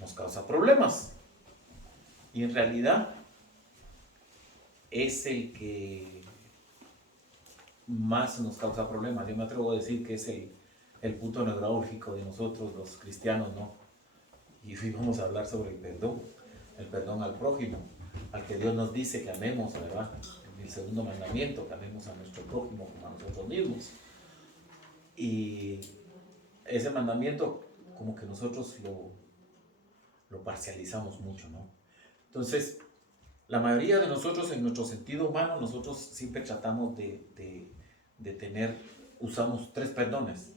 nos causa problemas. Y en realidad es el que más nos causa problemas. Yo me atrevo a decir que es el punto neurálgico de nosotros los cristianos, ¿no? Y hoy vamos a hablar sobre el perdón al prójimo, al que Dios nos dice que amemos, ¿verdad? En el segundo mandamiento, que amemos a nuestro prójimo como a nosotros mismos. Y ese mandamiento como que nosotros lo parcializamos mucho, ¿no? Entonces, la mayoría de nosotros en nuestro sentido humano, nosotros siempre tratamos de usamos 3 perdones.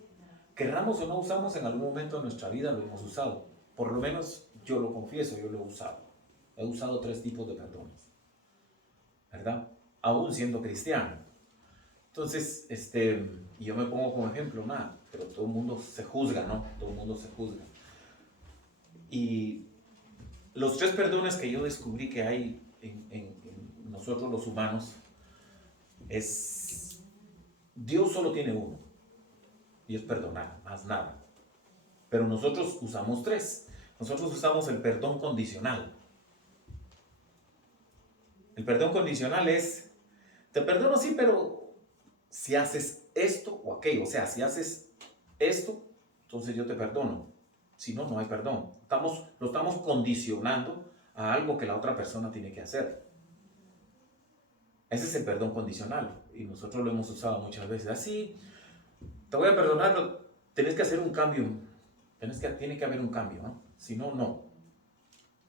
Querramos o no usamos, en algún momento de nuestra vida lo hemos usado. Por lo menos yo lo confieso, yo lo he usado. He usado 3 tipos de perdones, ¿verdad? Aún siendo cristiano. Entonces, yo me pongo como ejemplo, nada, pero todo el mundo se juzga, ¿no? Todo el mundo se juzga. Y los 3 perdones que yo descubrí que hay en nosotros los humanos es, Dios solo tiene uno, y es perdonar, más nada. Pero nosotros usamos 3. Nosotros usamos el perdón condicional. El perdón condicional es, te perdono sí, pero si haces esto o aquello, o sea, si haces esto, entonces yo te perdono. Si no, no hay perdón. Lo estamos condicionando a algo que la otra persona tiene que hacer. Ese es el perdón condicional y nosotros lo hemos usado muchas veces. Así, te voy a perdonar, pero tenés que hacer un cambio. Tiene que haber un cambio, ¿no? Si no, no.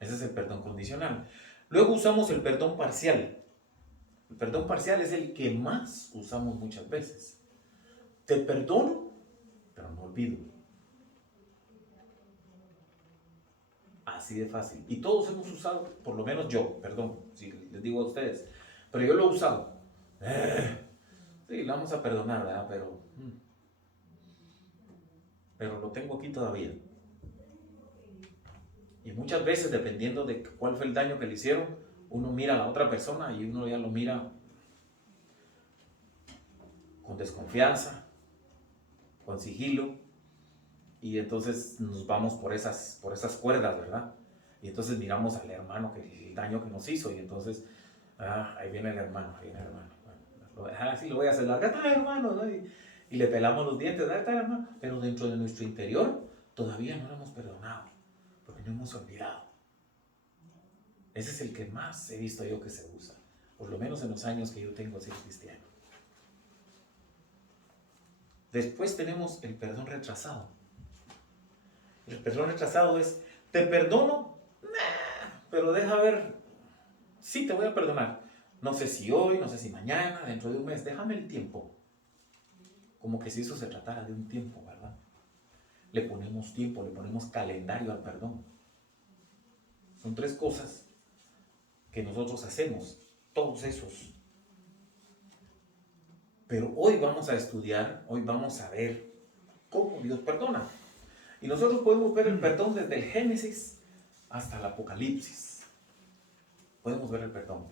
Ese es el perdón condicional. Luego usamos el perdón parcial. El perdón parcial es el que más usamos muchas veces. Te perdono, pero no olvido. Así de fácil. Y todos hemos usado, por lo menos yo, perdón, si les digo a ustedes, pero yo lo he usado. Sí, lo vamos a perdonar, ¿verdad? Pero lo tengo aquí todavía. Y muchas veces, dependiendo de cuál fue el daño que le hicieron, uno mira a la otra persona y uno ya lo mira con desconfianza, con sigilo, y entonces nos vamos por esas cuerdas, ¿verdad? Y entonces miramos al hermano que el daño que nos hizo, y entonces, ahí viene el hermano, Bueno, sí lo voy a hacer, acá está hermano, ¿no? Y le pelamos los dientes, acá está hermano, pero dentro de nuestro interior todavía no lo hemos perdonado, porque no hemos olvidado. Ese es el que más he visto yo que se usa, por lo menos en los años que yo tengo de ser cristiano. Después tenemos el perdón retrasado. El perdón retrasado es, te perdono, pero deja ver, sí te voy a perdonar. No sé si hoy, no sé si mañana, dentro de un mes, déjame el tiempo. Como que si eso se tratara de un tiempo, ¿verdad? Le ponemos tiempo, le ponemos calendario al perdón. Son 3 cosas que nosotros hacemos, todos esos. Pero hoy vamos a estudiar, hoy vamos a ver cómo Dios perdona. Y nosotros podemos ver el perdón desde el Génesis hasta el Apocalipsis. Podemos ver el perdón.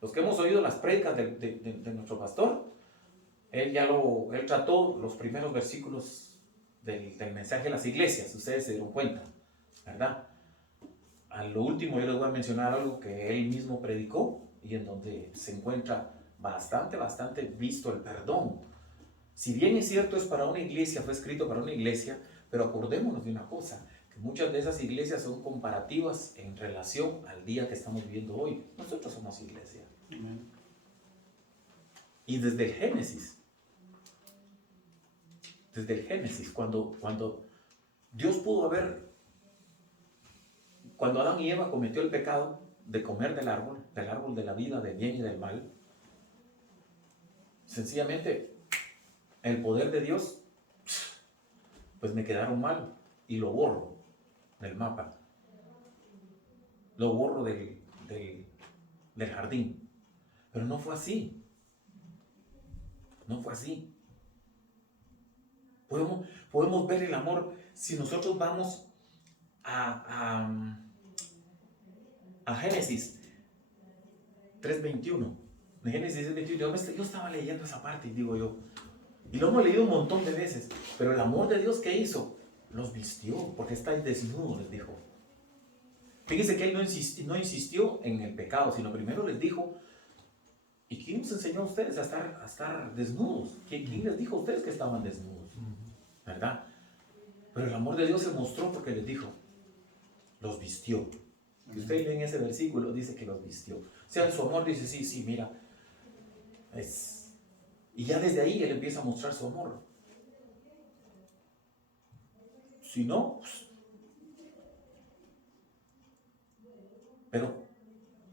Los que hemos oído las prédicas de nuestro pastor, él trató los primeros versículos del mensaje de las iglesias, ustedes se dieron cuenta, ¿verdad? A lo último yo les voy a mencionar algo que él mismo predicó y en donde se encuentra bastante visto el perdón. Si bien es cierto, es para una iglesia, fue escrito para una iglesia, pero acordémonos de una cosa, que muchas de esas iglesias son comparativas en relación al día que estamos viviendo hoy. Nosotros somos iglesia. Amén. Y desde el Génesis, cuando Dios cuando Adán y Eva cometió el pecado de comer del árbol de la vida, del bien y del mal, sencillamente el poder de Dios, pues me quedaron mal y lo borro del mapa, lo borro del jardín. Pero no fue así. Podemos ver el amor si nosotros vamos a Génesis 3:21. De Génesis 3:21, yo estaba leyendo esa parte y digo yo, y lo hemos leído un montón de veces, pero el amor de Dios, ¿qué hizo? Los vistió, porque estáis desnudos, les dijo. Fíjense que él no insistió en el pecado, sino primero les dijo, ¿y quién nos enseñó a ustedes a estar desnudos? ¿Quién les dijo a ustedes que estaban desnudos? ¿Verdad? Pero el amor de Dios se mostró porque les dijo, los vistió. Y usted lee en ese versículo, dice que los vistió. O sea, en su amor dice, sí, mira. Y ya desde ahí él empieza a mostrar su amor. Si no, pues, pero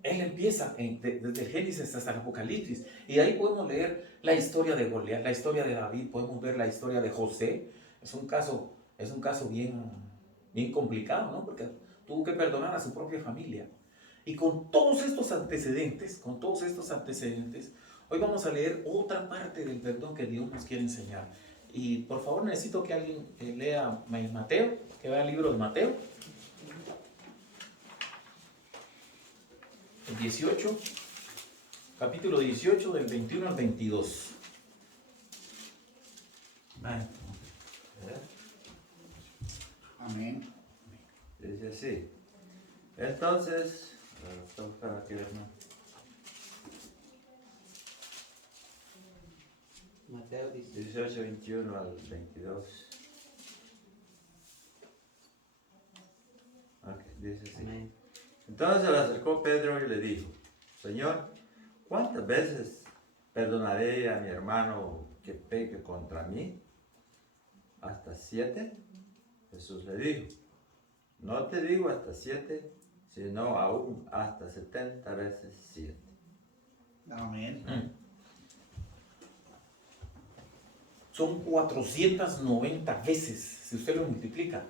él empieza desde el Génesis hasta el Apocalipsis. Y ahí podemos leer la historia de Goliat, la historia de David, podemos ver la historia de José. Es un caso bien complicado, ¿no? Porque tuvo que perdonar a su propia familia. Y con todos estos antecedentes, hoy vamos a leer otra parte del perdón que Dios nos quiere enseñar. Y por favor necesito que alguien lea Mateo, que vea el libro de Mateo. El 18, capítulo 18, del 21 al 22. Amén. Dice así. Entonces, para que no. Mateo 18, 21 al 22. Dice así. Amén. Entonces se le acercó Pedro y le dijo, Señor, ¿cuántas veces perdonaré a mi hermano que peque contra mí? ¿Hasta 7? Jesús le dijo, no te digo hasta 7, sino aún hasta 70 veces 7. Amén. Son 490 veces, si usted lo multiplica.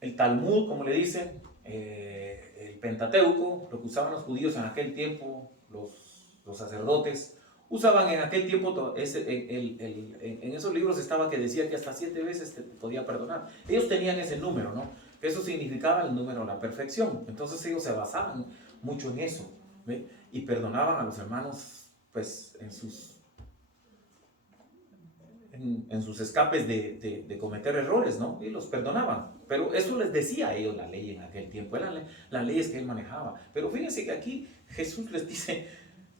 El Talmud, como le dicen, el Pentateuco, lo que usaban los judíos en aquel tiempo, los sacerdotes, usaban en aquel tiempo, en esos libros estaba que decía que hasta 7 veces te podía perdonar. Ellos tenían ese número, ¿no? Eso significaba el número de la perfección. Entonces ellos se basaban mucho en eso, ¿ve? Y perdonaban a los hermanos, pues, en sus escapes de cometer errores, ¿no? Y los perdonaban. Pero eso les decía a ellos la ley en aquel tiempo, eran las leyes que él manejaba. Pero fíjense que aquí Jesús les dice,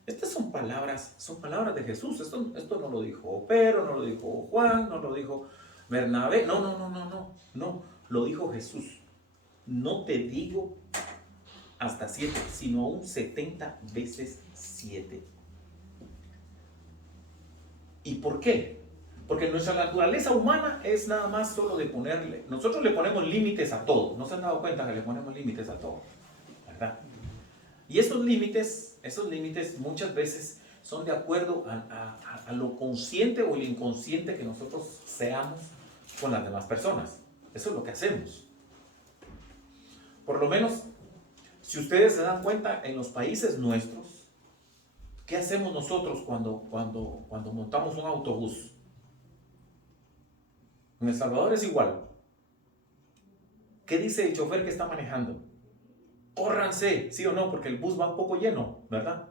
estas son palabras de Jesús. Esto no lo dijo Pedro, no lo dijo Juan, no lo dijo Bernabé. No, lo dijo Jesús. No te digo hasta 7, sino aún 70 veces 7. ¿Y por qué? Porque nuestra naturaleza humana es nada más solo de ponerle, nosotros le ponemos límites a todo. ¿No se han dado cuenta que le ponemos límites a todo? ¿Verdad? Y esos límites muchas veces son de acuerdo a lo consciente o el inconsciente que nosotros seamos con las demás personas. Eso es lo que hacemos. Por lo menos, si ustedes se dan cuenta, en los países nuestros, ¿qué hacemos nosotros cuando montamos un autobús? En El Salvador es igual. ¿Qué dice el chofer que está manejando? Córranse, ¿sí o no? Porque el bus va un poco lleno, ¿verdad?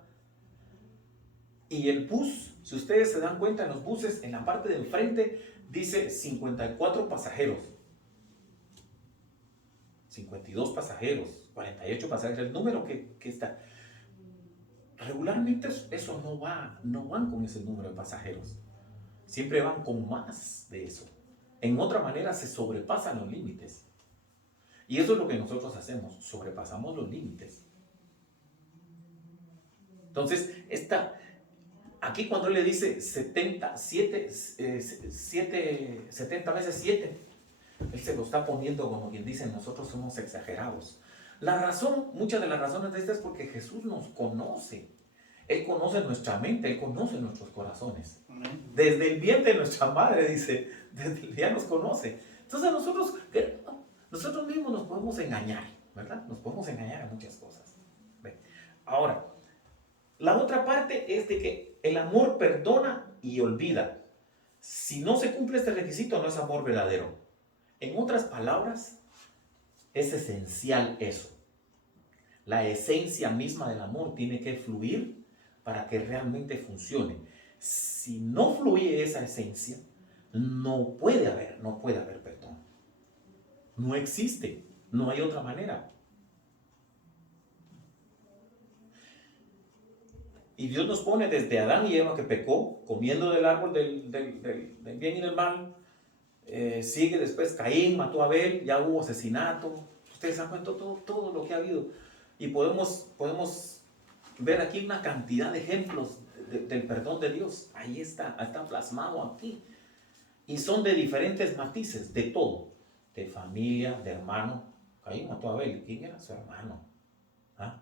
Y el bus, si ustedes se dan cuenta, en los buses, en la parte de enfrente, dice 54 pasajeros. 52 pasajeros, 48 pasajeros, el número que está. Regularmente eso no van con ese número de pasajeros. Siempre van con más de eso. En otra manera se sobrepasan los límites. Y eso es lo que nosotros hacemos, sobrepasamos los límites. Entonces, aquí cuando él le dice 70 veces 7, él se lo está poniendo como quien dice, nosotros somos exagerados. Muchas de las razones de es porque Jesús nos conoce. Él conoce nuestra mente, Él conoce nuestros corazones. Desde el vientre de nuestra madre, dice, ya nos conoce. Entonces nosotros mismos nos podemos engañar, ¿verdad? Nos podemos engañar a muchas cosas. Ahora, la otra parte es de que el amor perdona y olvida. Si no se cumple este requisito, no es amor verdadero. En otras palabras, es esencial eso. La esencia misma del amor tiene que fluir para que realmente funcione. Si no fluye esa esencia, no puede haber perdón. No existe, no hay otra manera. Y Dios nos pone desde Adán y Eva que pecó, comiendo del árbol del bien y del mal. Sigue después Caín, mató a Abel, ya hubo asesinato. Ustedes han cuenta todo lo que ha habido. Y podemos ver aquí una cantidad de ejemplos del perdón de Dios. Ahí está plasmado aquí. Y son de diferentes matices, de todo. De familia, de hermano. Caín mató a Abel. ¿Quién era su hermano? ¿Ah?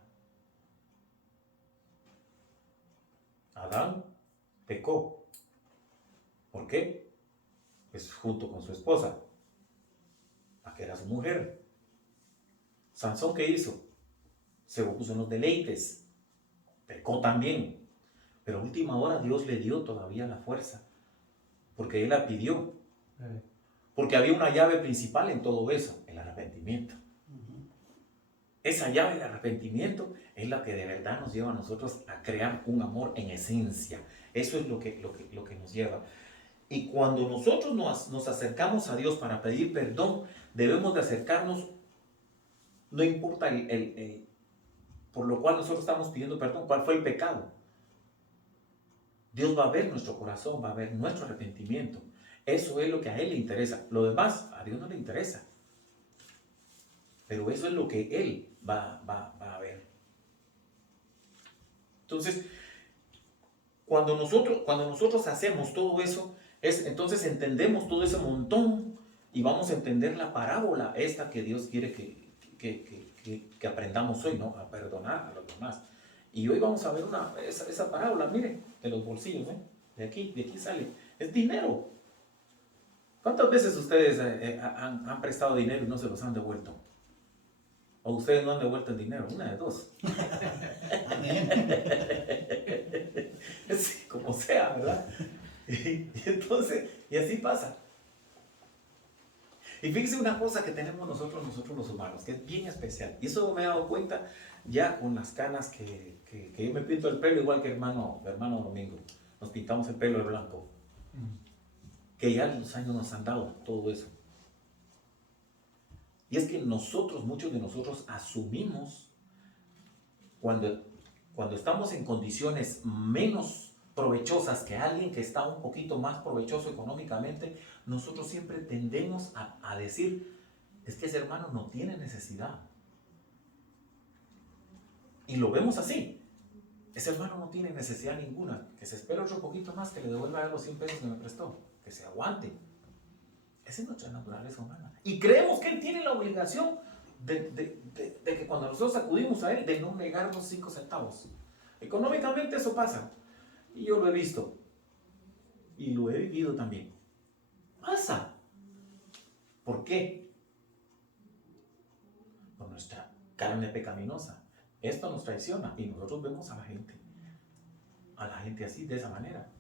Adán pecó. ¿Por qué? Pues junto con su esposa, la que era su mujer. Sansón, ¿qué hizo? Se puso en los deleites. Pecó también. Pero a última hora Dios le dio todavía la fuerza. Porque Él la pidió. Porque había una llave principal en todo eso, el arrepentimiento. Esa llave del arrepentimiento es la que de verdad nos lleva a nosotros a crear un amor en esencia. Eso es lo que nos lleva. Y cuando nosotros nos acercamos a Dios para pedir perdón, debemos de acercarnos, no importa por lo cual nosotros estamos pidiendo perdón, cuál fue el pecado. Dios va a ver nuestro corazón, va a ver nuestro arrepentimiento. Eso es lo que a Él le interesa. Lo demás, a Dios no le interesa. Pero eso es lo que Él va a ver. Entonces, cuando nosotros hacemos todo eso, entonces entendemos todo ese montón y vamos a entender la parábola esta que Dios quiere que aprendamos hoy, ¿no? A perdonar a los demás. Y hoy vamos a ver esa parábola, miren, de los bolsillos, ¿eh? De aquí sale. Es dinero. ¿Cuántas veces ustedes han prestado dinero y no se los han devuelto? ¿O ustedes no han devuelto el dinero? Una de dos. Sí, como sea, ¿verdad? Y entonces, y así pasa. Y fíjense una cosa que tenemos nosotros los humanos, que es bien especial. Y eso me he dado cuenta ya con las canas que yo me pinto el pelo igual que hermano Domingo. Nos pintamos el pelo de blanco. Que ya los años nos han dado todo eso. Y es que muchos de nosotros asumimos cuando estamos en condiciones menos provechosas que alguien que está un poquito más provechoso económicamente, nosotros siempre tendemos a decir, es que ese hermano no tiene necesidad. Y lo vemos así. Ese hermano no tiene necesidad ninguna, que se espere otro poquito más, que le devuelva a los 100 pesos que me prestó, que se aguante. Esa es nuestra naturaleza humana. Y creemos que Él tiene la obligación de que cuando nosotros acudimos a Él, de no negarnos 5 centavos. Económicamente eso pasa. Y yo lo he visto. Y lo he vivido también. Pasa. ¿Por qué? Por nuestra carne pecaminosa. Esto nos traiciona. Y nosotros vemos a la gente así, de esa manera.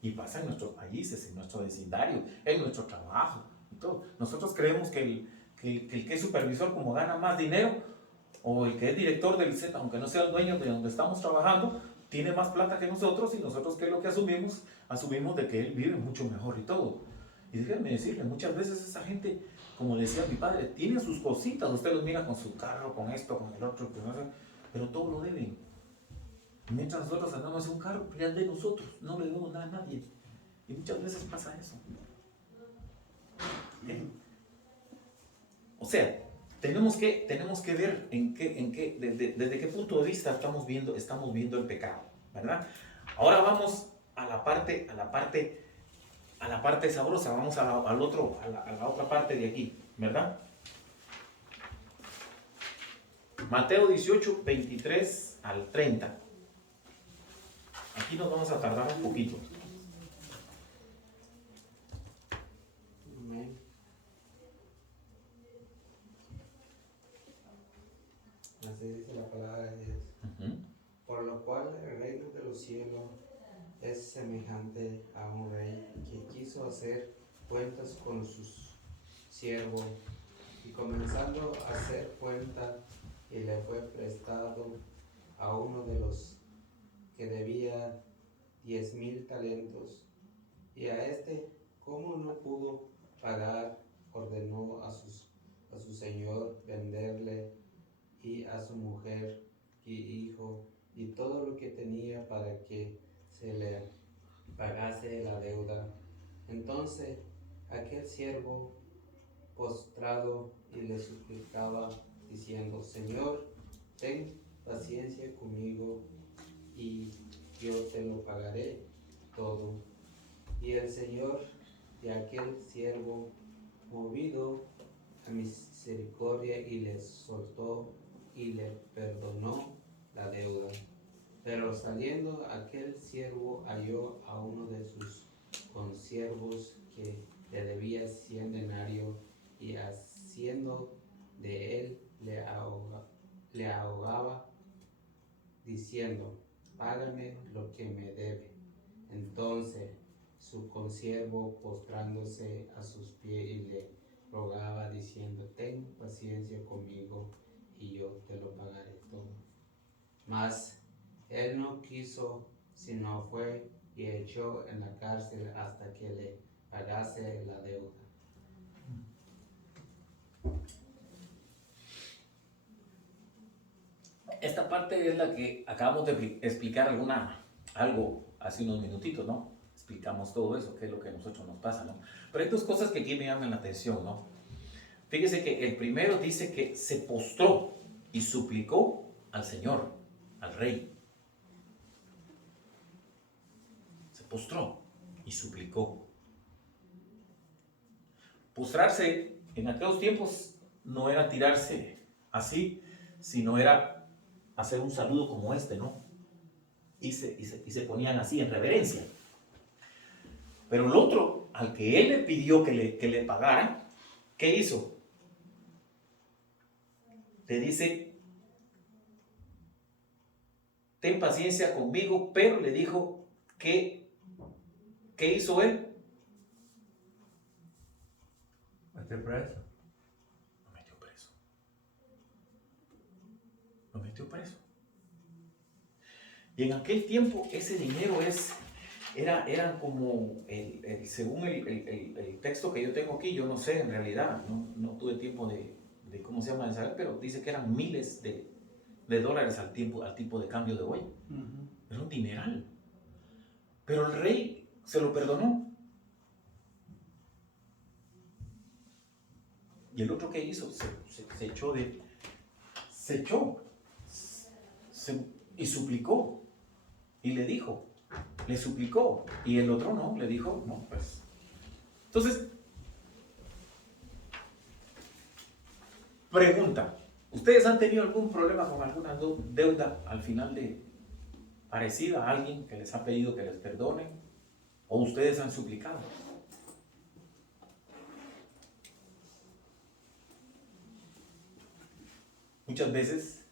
Y pasa en nuestros países, en nuestro vecindario, en nuestro trabajo y todo. Nosotros creemos que el que es supervisor, como gana más dinero, o el que es director del centro, aunque no sea el dueño de donde estamos trabajando, tiene más plata que nosotros, y nosotros, ¿qué es lo que asumimos? Asumimos de que él vive mucho mejor y todo. Y déjenme decirle, muchas veces esa gente, como decía mi padre, tiene sus cositas. Usted los mira con su carro, con esto, con el otro, pero todo lo deben. Mientras nosotros andamos en un carro, ya es de nosotros, no le debemos nada a nadie. Y muchas veces pasa eso. O sea, tenemos que ver desde qué punto de vista estamos viendo el pecado, ¿verdad? Ahora vamos a la parte sabrosa, vamos a la otra parte de aquí, ¿verdad? Mateo 18, 23 al 30. Aquí nos vamos a tardar un poquito. Amén. Así dice la palabra de Dios. Por lo cual el reino de los cielos es semejante a un rey que quiso hacer cuentas con sus siervos, y comenzando a hacer cuenta, y le fue prestado a uno de los que debía 10,000 talentos, y a este, como no pudo pagar ordenó a su señor venderle y a su mujer y hijo y todo lo que tenía para que se le pagase la deuda. Entonces aquel siervo postrado y le suplicaba diciendo: Señor, ten paciencia conmigo y yo te lo pagaré todo. Y el Señor de aquel siervo, movido a misericordia, y le soltó y le perdonó la deuda. Pero saliendo aquel siervo halló a uno de sus consiervos que le debía 100 denarios, y haciendo de él le ahogaba diciendo: págame lo que me debe. Entonces su consiervo, postrándose a sus pies, y le rogaba diciendo: ten paciencia conmigo y yo te lo pagaré todo. Mas él no quiso, sino fue y echó en la cárcel hasta que le pagase la deuda. Esta parte es la que acabamos de explicar algo hace unos minutitos, ¿no? Explicamos todo eso, qué es lo que a nosotros nos pasa, ¿no? Pero hay dos cosas que aquí me llaman la atención, ¿no? Fíjese que el primero dice que se postró y suplicó al Señor, al Rey. Se postró y suplicó. Postrarse en aquellos tiempos no era tirarse así, sino era hacer un saludo como este, ¿no? Y se ponían así en reverencia. Pero el otro, al que él le pidió que le pagara, ¿qué hizo? Le dice: ten paciencia conmigo, pero le dijo que, ¿qué hizo él? Metió preso. Lo metió preso. Lo metió preso. Y en aquel tiempo ese dinero era como, según el texto que yo tengo aquí, yo no sé en realidad, no tuve tiempo de cómo se llama de saber, pero dice que eran miles de dólares al tipo de cambio de hoy. Era un dineral. Pero el rey se lo perdonó. Y el otro que hizo, se echó y suplicó. Y le dijo, le suplicó. Y el otro no, le dijo, no, pues. Entonces, pregunta, ¿ustedes han tenido algún problema con alguna deuda al final parecida a alguien que les ha pedido que les perdonen? ¿O ustedes han suplicado? Muchas veces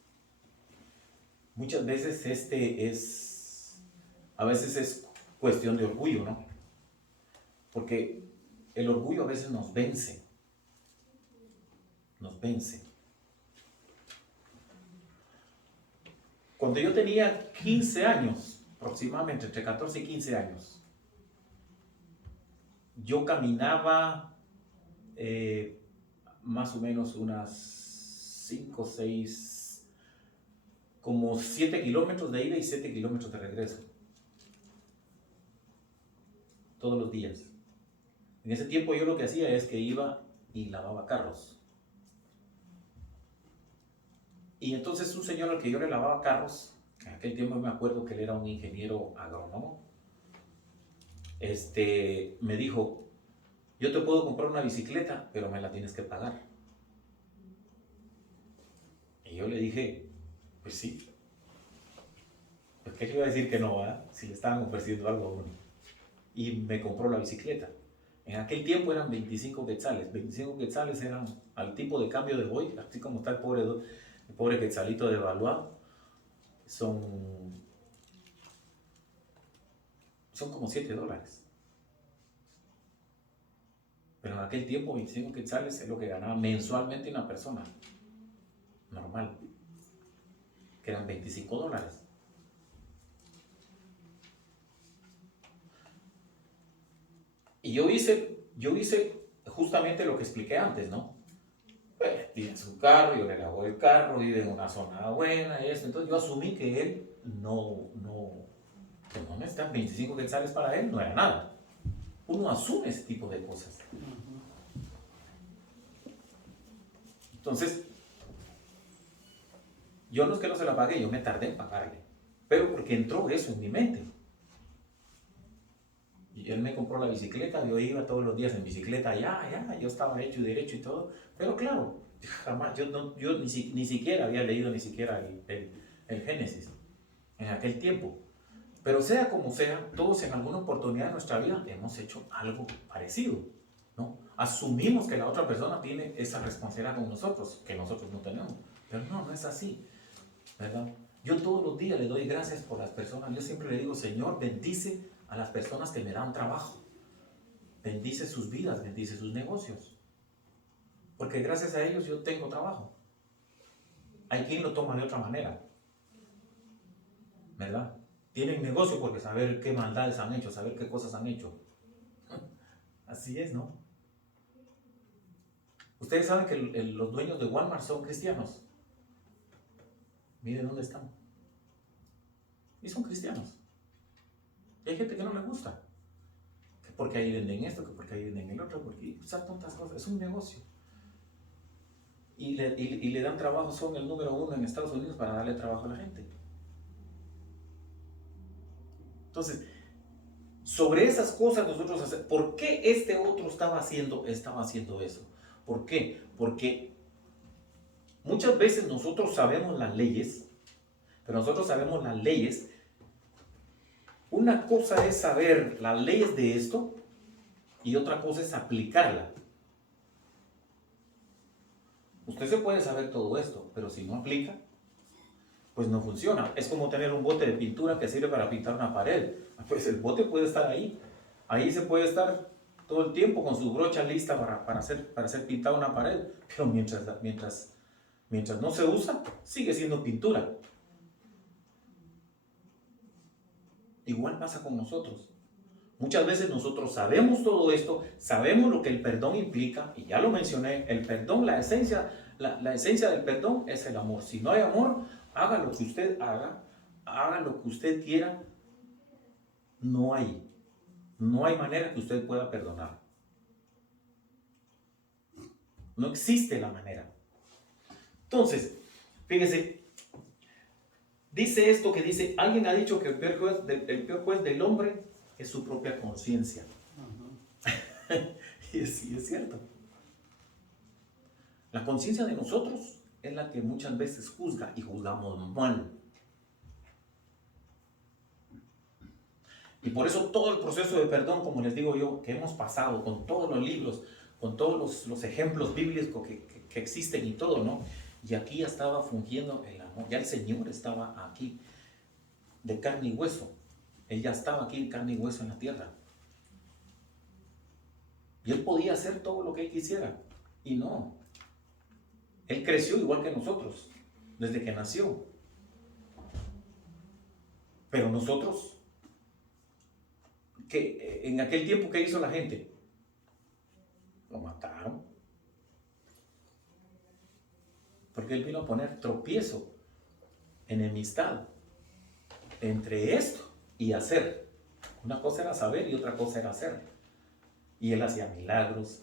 a veces es cuestión de orgullo, ¿no? Porque el orgullo a veces nos vence. Cuando yo tenía 15 años, aproximadamente entre 14 y 15 años, yo caminaba más o menos unas 5, 6, como 7 kilómetros de ida y 7 kilómetros de regreso. Todos los días. En ese tiempo yo lo que hacía es que iba y lavaba carros. Y entonces un señor al que yo le lavaba carros, en aquel tiempo me acuerdo que él era un ingeniero agrónomo, me dijo: yo te puedo comprar una bicicleta, pero me la tienes que pagar. Y yo le dije: pues sí. Pues qué le iba a decir que no, ¿verdad? Si le estaban ofreciendo algo a uno. Y me compró la bicicleta. En aquel tiempo eran 25 quetzales. 25 quetzales eran al tipo de cambio de hoy, así como está el pobre quetzalito devaluado. Son como $7. Pero en aquel tiempo 25 quetzales es lo que ganaba mensualmente una persona normal, que eran $25. Y yo hice justamente lo que expliqué antes, ¿no? Pues, tiene su carro, yo le lavo el carro, vive en una zona buena y eso. Entonces yo asumí que él que no necesita 25 quetzales para él, no era nada. Uno asume ese tipo de cosas. Entonces, yo no es que no se la pagué, yo me tardé en pagarle. Pero porque entró eso en mi mente. Y él me compró la bicicleta, yo iba todos los días en bicicleta, yo estaba hecho y derecho y todo. Pero claro, jamás, yo ni siquiera había leído ni siquiera el Génesis en aquel tiempo. Pero sea como sea, todos en alguna oportunidad de nuestra vida hemos hecho algo parecido, ¿no? Asumimos que la otra persona tiene esa responsabilidad con nosotros, que nosotros no tenemos. Pero no es así, ¿verdad? Yo todos los días le doy gracias por las personas. Yo siempre le digo, Señor, bendice a las personas que me dan trabajo. Bendice sus vidas, bendice sus negocios. Porque gracias a ellos yo tengo trabajo. Hay quien lo toma de otra manera, ¿verdad? Tienen negocio porque saber qué maldades han hecho, saber qué cosas han hecho. Así es, ¿no? Ustedes saben que los dueños de Walmart son cristianos. Miren dónde están. Y son cristianos. Y hay gente que no le gusta. Que porque ahí venden esto, que porque ahí venden el otro, porque son tantas cosas. Es un negocio. Y le dan trabajo, son el número 1 en Estados Unidos para darle trabajo a la gente. Entonces, sobre esas cosas nosotros hacemos. ¿Por qué este otro estaba haciendo eso? ¿Por qué? Porque muchas veces nosotros sabemos las leyes, pero nosotros sabemos las leyes. Una cosa es saber las leyes de esto y otra cosa es aplicarla. Usted se puede saber todo esto, pero si no aplica, pues no funciona. Es como tener un bote de pintura que sirve para pintar una pared. Pues el bote puede estar ahí. Ahí se puede estar todo el tiempo con su brocha lista para hacer pintada una pared. Pero mientras no se usa, sigue siendo pintura. Igual pasa con nosotros. Muchas veces nosotros sabemos todo esto, sabemos lo que el perdón implica, y ya lo mencioné, el perdón, la esencia del perdón es el amor. Si no hay amor, haga lo que usted haga lo que usted quiera, no hay manera que usted pueda perdonar. No existe la manera. Entonces, fíjese, dice esto que dice, alguien ha dicho que el peor juez del hombre es su propia conciencia. Y sí, es cierto. La conciencia de nosotros es la que muchas veces juzga y juzgamos mal. Y por eso todo el proceso de perdón, como les digo yo, que hemos pasado con todos los libros, con todos los ejemplos bíblicos que existen y todo, ¿no? Y aquí ya estaba fungiendo el amor, ya el Señor estaba aquí, de carne y hueso. Él ya estaba aquí de carne y hueso en la tierra. Y Él podía hacer todo lo que Él quisiera. Y no. Él creció igual que nosotros, desde que nació. Pero nosotros, en aquel tiempo, ¿qué hizo la gente? Lo mataron. Porque Él vino a poner tropiezo, enemistad, entre esto y hacer. Una cosa era saber y otra cosa era hacer. Y Él hacía milagros,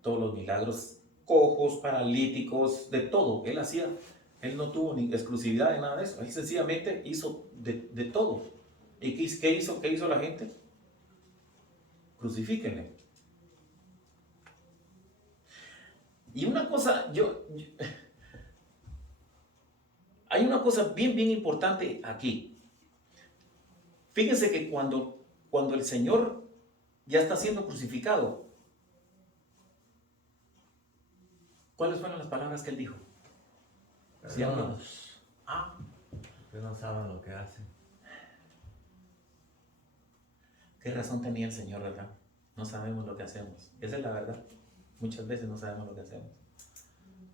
todos los milagros, cojos, paralíticos, de todo. Él no tuvo ni exclusividad de nada de eso. Él sencillamente hizo de todo. ¿Y qué hizo la gente? Crucifíquenle. Y una cosa, hay una cosa bien importante aquí. Fíjense que cuando el Señor ya está siendo crucificado, ¿cuáles fueron las palabras que Él dijo? Perdónanos. Que no saben lo que hacen. ¿Qué razón tenía el Señor, verdad? No sabemos lo que hacemos. Esa es la verdad. Muchas veces no sabemos lo que hacemos.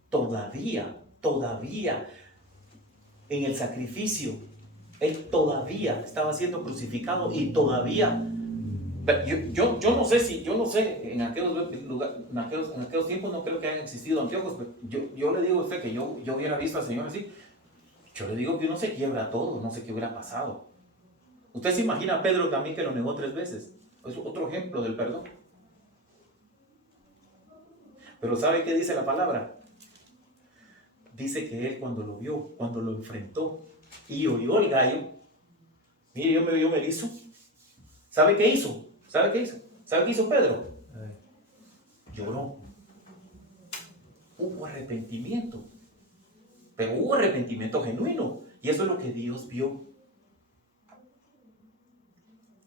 Todavía, en el sacrificio, Él todavía estaba siendo crucificado y todavía Yo no sé si, yo no sé, en aquellos tiempos no creo que hayan existido anteojos, pero yo le digo a usted que yo hubiera visto al Señor así, yo le digo que uno se quiebra todo, no sé qué hubiera pasado. Usted se imagina a Pedro también que lo negó 3 veces, es otro ejemplo del perdón. Pero ¿sabe qué dice la palabra? Dice que él cuando lo vio, cuando lo enfrentó y oyó el gallo, mire, yo me erizo. ¿Sabe qué hizo? ¿Sabe qué hizo? ¿Sabe qué hizo Pedro? Lloró. Hubo arrepentimiento, pero hubo arrepentimiento genuino. Y eso es lo que Dios vio.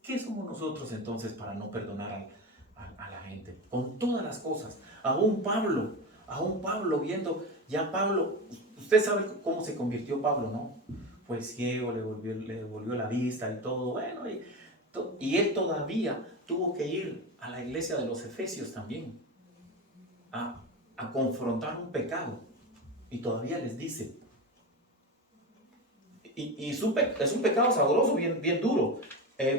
¿Qué somos nosotros entonces para no perdonar a la gente? Con todas las cosas. Aún Pablo viendo, ya Pablo, usted sabe cómo se convirtió Pablo, ¿no? Fue ciego, le devolvió la vista y todo, bueno, y él todavía tuvo que ir a la iglesia de los Efesios también, a confrontar un pecado, y todavía les dice, y es un pecado sabroso, bien, bien duro.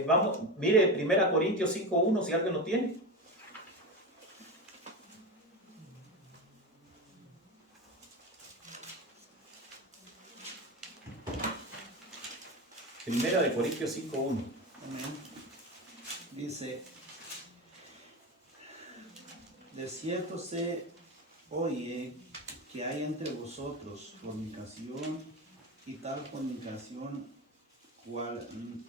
Vamos, mire 1 Corintios 5:1 si alguien lo tiene. Primera de Corintios 5:1. Dice, de cierto se oye que hay entre vosotros fornicación y tal fornicación cual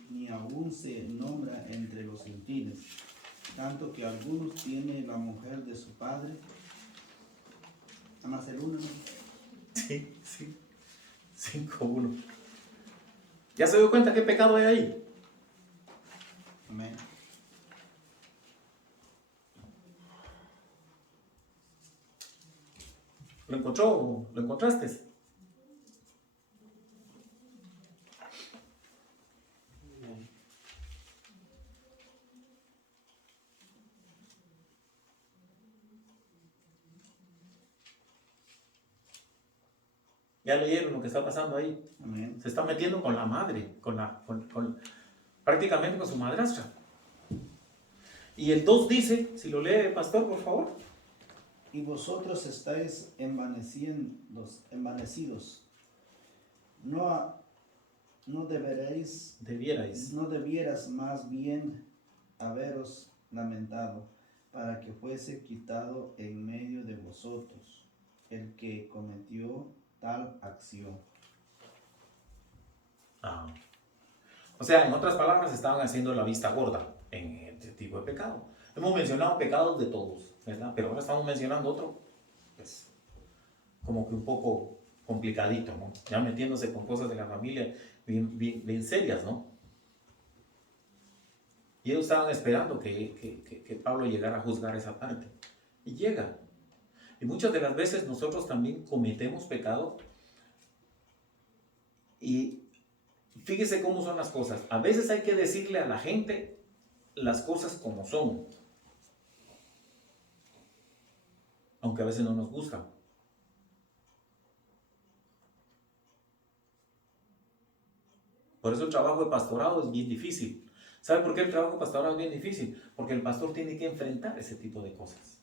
ni aún se nombra entre los gentiles, tanto que algunos tienen la mujer de su padre. Nada más el uno, ¿no? Sí, 5:1. ¿Ya se dio cuenta qué pecado hay ahí? Amén. ¿Lo encontró? ¿Lo encontraste? ¿Ya leyeron lo que está pasando ahí? Amén. Se está metiendo con la madre, prácticamente con su madrastra. Y el 2 dice, si lo lee pastor, por favor. Y vosotros estáis envanecidos. No Debierais. no debieras más bien haberos lamentado, para que fuese quitado en medio de vosotros el que cometió tal acción. O sea, en otras palabras, estaban haciendo la vista gorda en este tipo de pecado. Hemos mencionado pecados de todos, ¿verdad? Pero ahora estamos mencionando otro, pues, como que un poco complicadito, ¿no? Ya metiéndose con cosas de la familia bien serias, ¿no? Y ellos estaban esperando que Pablo llegara a juzgar esa parte. Y llega. Y muchas de las veces nosotros también cometemos pecado. Y fíjese cómo son las cosas. A veces hay que decirle a la gente las cosas como son. Aunque a veces no nos gusta. Por eso el trabajo de pastorado es bien difícil. ¿Sabe por qué el trabajo de pastorado es bien difícil? Porque el pastor tiene que enfrentar ese tipo de cosas.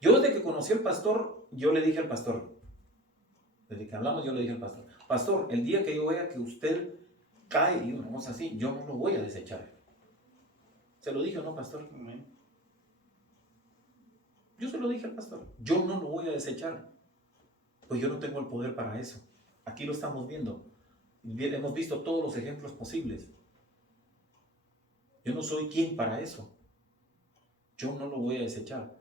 Yo desde que conocí al pastor, yo le dije al pastor, desde que hablamos yo le dije al pastor, pastor, el día que yo vea que usted cae y una cosa así, yo no lo voy a desechar. ¿Se lo dije o no, pastor? Amén. Yo se lo dije al pastor, yo no lo voy a desechar, pues yo no tengo el poder para eso. Aquí lo estamos viendo. Hemos visto todos los ejemplos posibles. Yo no soy quien para eso. Yo no lo voy a desechar.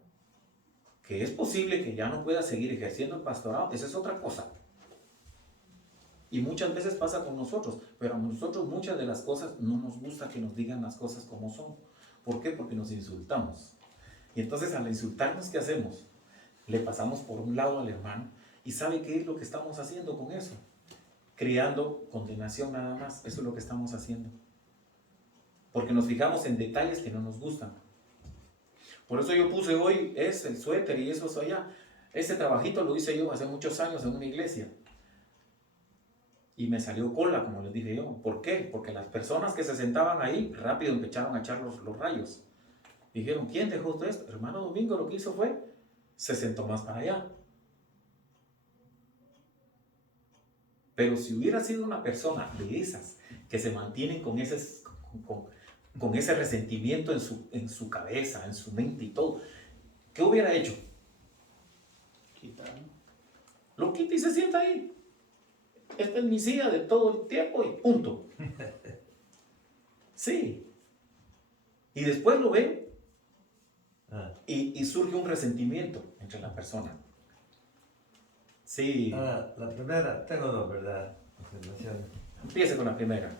Que es posible que ya no pueda seguir ejerciendo el pastorado, esa es otra cosa. Y muchas veces pasa con nosotros, pero a nosotros muchas de las cosas no nos gusta que nos digan las cosas como son. ¿Por qué? Porque nos insultamos. Y entonces al insultarnos, ¿qué hacemos? Le pasamos por un lado al hermano y ¿sabe qué es lo que estamos haciendo con eso? Creando condenación nada más, eso es lo que estamos haciendo. Porque nos fijamos en detalles que no nos gustan. Por eso yo puse hoy el suéter y eso allá. Ese trabajito lo hice yo hace muchos años en una iglesia. y me salió cola, como les dije yo. ¿Por qué? Porque las personas que se sentaban ahí rápido empezaron a echar los rayos. Dijeron, ¿quién dejó todo esto? Hermano Domingo lo que hizo fue, se sentó más para allá. Pero si hubiera sido una persona de esas que se mantienen con ese resentimiento en su cabeza, en su mente y todo, ¿qué hubiera hecho? Quitar. Lo quita y se sienta ahí. Esta es mi silla de todo el tiempo y punto. Sí. Y después lo ven y surge un resentimiento entre la persona. Sí. La primera, tengo dos, ¿verdad? Observaciones. Empiece con la primera.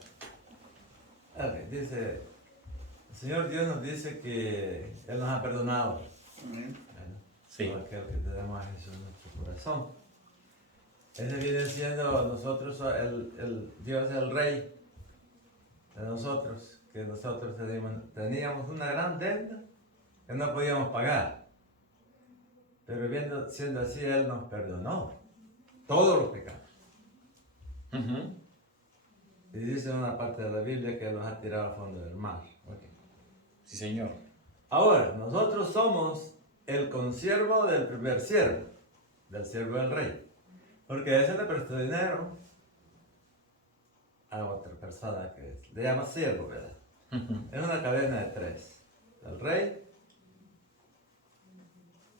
Dice, el Señor Dios nos dice que Él nos ha perdonado. Amén. Sí. Todo aquel que tenemos a Jesús en nuestro corazón. Ese viene siendo nosotros, el Dios es el Rey de nosotros, que nosotros teníamos una gran deuda que no podíamos pagar. Pero siendo así, Él nos perdonó todos los pecados. Y dice en una parte de la Biblia que Él nos ha tirado al fondo del mar. Okay. Sí, Señor. Ahora, nosotros somos el consiervo del primer siervo, del siervo del rey. Porque ese le prestó dinero a otra persona que le llama siervo, ¿verdad? Es una cadena de tres. El rey.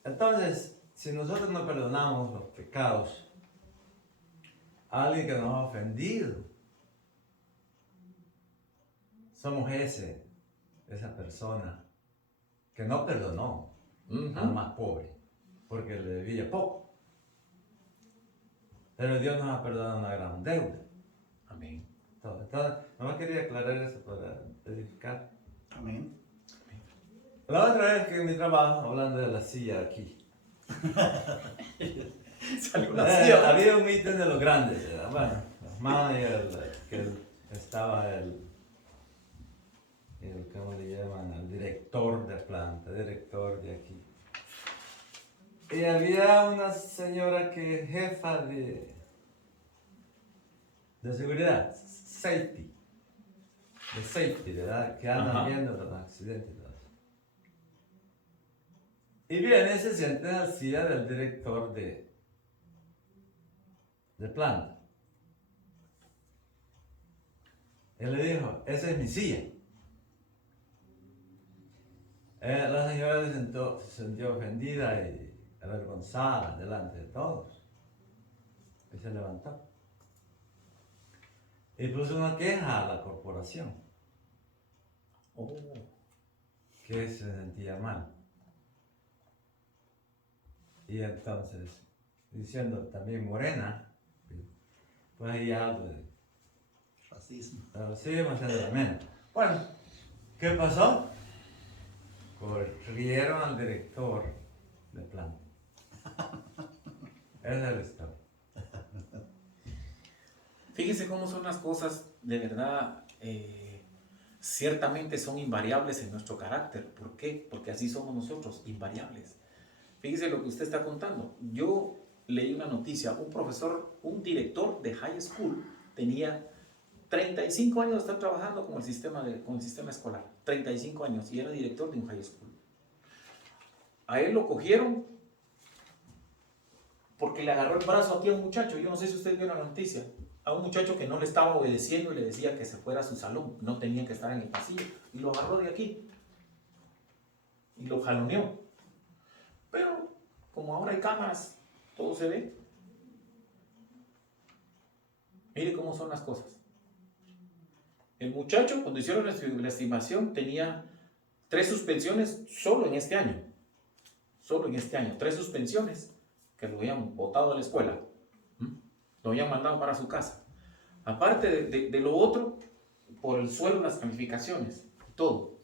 Entonces, si nosotros no perdonamos los pecados a alguien que nos ha ofendido, somos esa persona que no perdonó al más pobre, porque le debía poco. Pero Dios nos ha perdonado una gran deuda. Amén. Entonces, nomás quería aclarar eso para edificar. Amén. La otra vez que en mi trabajo, hablando de la silla aquí, Salió una silla. había un meeting de los grandes, ¿verdad? Bueno, los managers, que estaba ¿cómo le llaman? El director de planta, director de aquí. Y había una señora que es jefa de seguridad, safety, ¿verdad? Que andan viendo los accidentes y todo eso. Y viene, se sienta en la silla del director de planta. Él le dijo, esa es mi silla. La señora se sintió ofendida y avergonzada delante de todos. Y se levantó. Y puso una queja a la corporación. Que se sentía mal. Y entonces, diciendo también morena, pues ahí algo de Racismo. seguimos haciendo la menos. Bueno, ¿qué pasó? Corrieron al director de planta. Esa es la historia. Fíjese cómo son las cosas, de verdad, ciertamente son invariables en nuestro carácter. ¿Por qué? Porque así somos nosotros, invariables. Fíjese lo que usted está contando. Yo leí una noticia, un director de high school tenía 35 años de estar trabajando con el sistema escolar, 35 años, y era director de un high school. A él lo cogieron porque le agarró el brazo aquí a un muchacho. Yo no sé si usted vio la noticia. A un muchacho que no le estaba obedeciendo y le decía que se fuera a su salón, no tenía que estar en el pasillo, y lo agarró de aquí y lo jaloneó. Pero como ahora hay cámaras, todo se ve. Mire cómo son las cosas. El muchacho, cuando hicieron la estimación, tenía 3 suspensiones solo en este año. Solo en este año, 3 suspensiones que lo habían botado de la escuela. Lo habían mandado para su casa. Aparte de lo otro, por el suelo, las calificaciones, todo.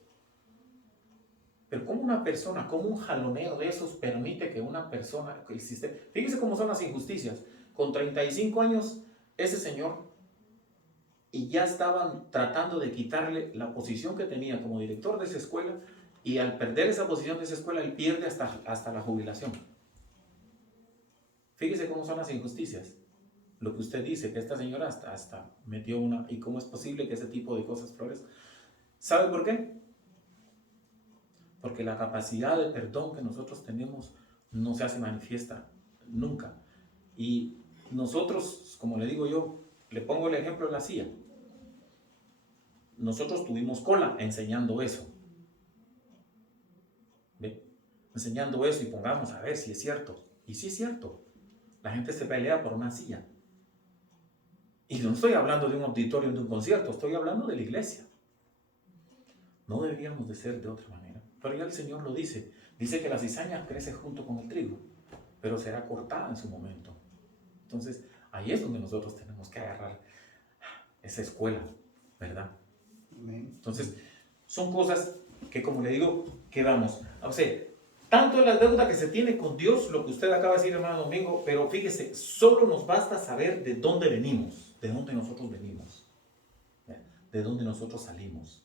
Pero como una persona, como un jaloneo de esos permite que una persona, que el sistema, fíjese cómo son las injusticias. Con 35 años, ese señor, y ya estaban tratando de quitarle la posición que tenía como director de esa escuela, y al perder esa posición de esa escuela, él pierde hasta la jubilación. Fíjese cómo son las injusticias. lo que usted dice, que esta señora hasta metió una, ¿y cómo es posible que ese tipo de cosas florezcan? ¿Sabe por qué? Porque la capacidad de perdón que nosotros tenemos no se hace manifiesta nunca. Y nosotros, como le digo yo, le pongo el ejemplo de la silla. Nosotros tuvimos cola enseñando eso. ¿Ve? Enseñando eso y pongamos a ver si es cierto. Y sí es cierto. La gente se pelea por una silla. Y no estoy hablando de un auditorio, de un concierto, estoy hablando de la iglesia. No deberíamos de ser de otra manera. Pero ya el Señor lo dice. Dice que la cizaña crece junto con el trigo, pero será cortada en su momento. Entonces, ahí es donde nosotros tenemos que agarrar esa escuela, ¿verdad? Amén. Entonces, son cosas que, como le digo, quedamos. O sea, tanto es la deuda que se tiene con Dios, lo que usted acaba de decir, hermano Domingo, pero fíjese, solo nos basta saber de dónde venimos, de dónde nosotros venimos, de dónde nosotros salimos.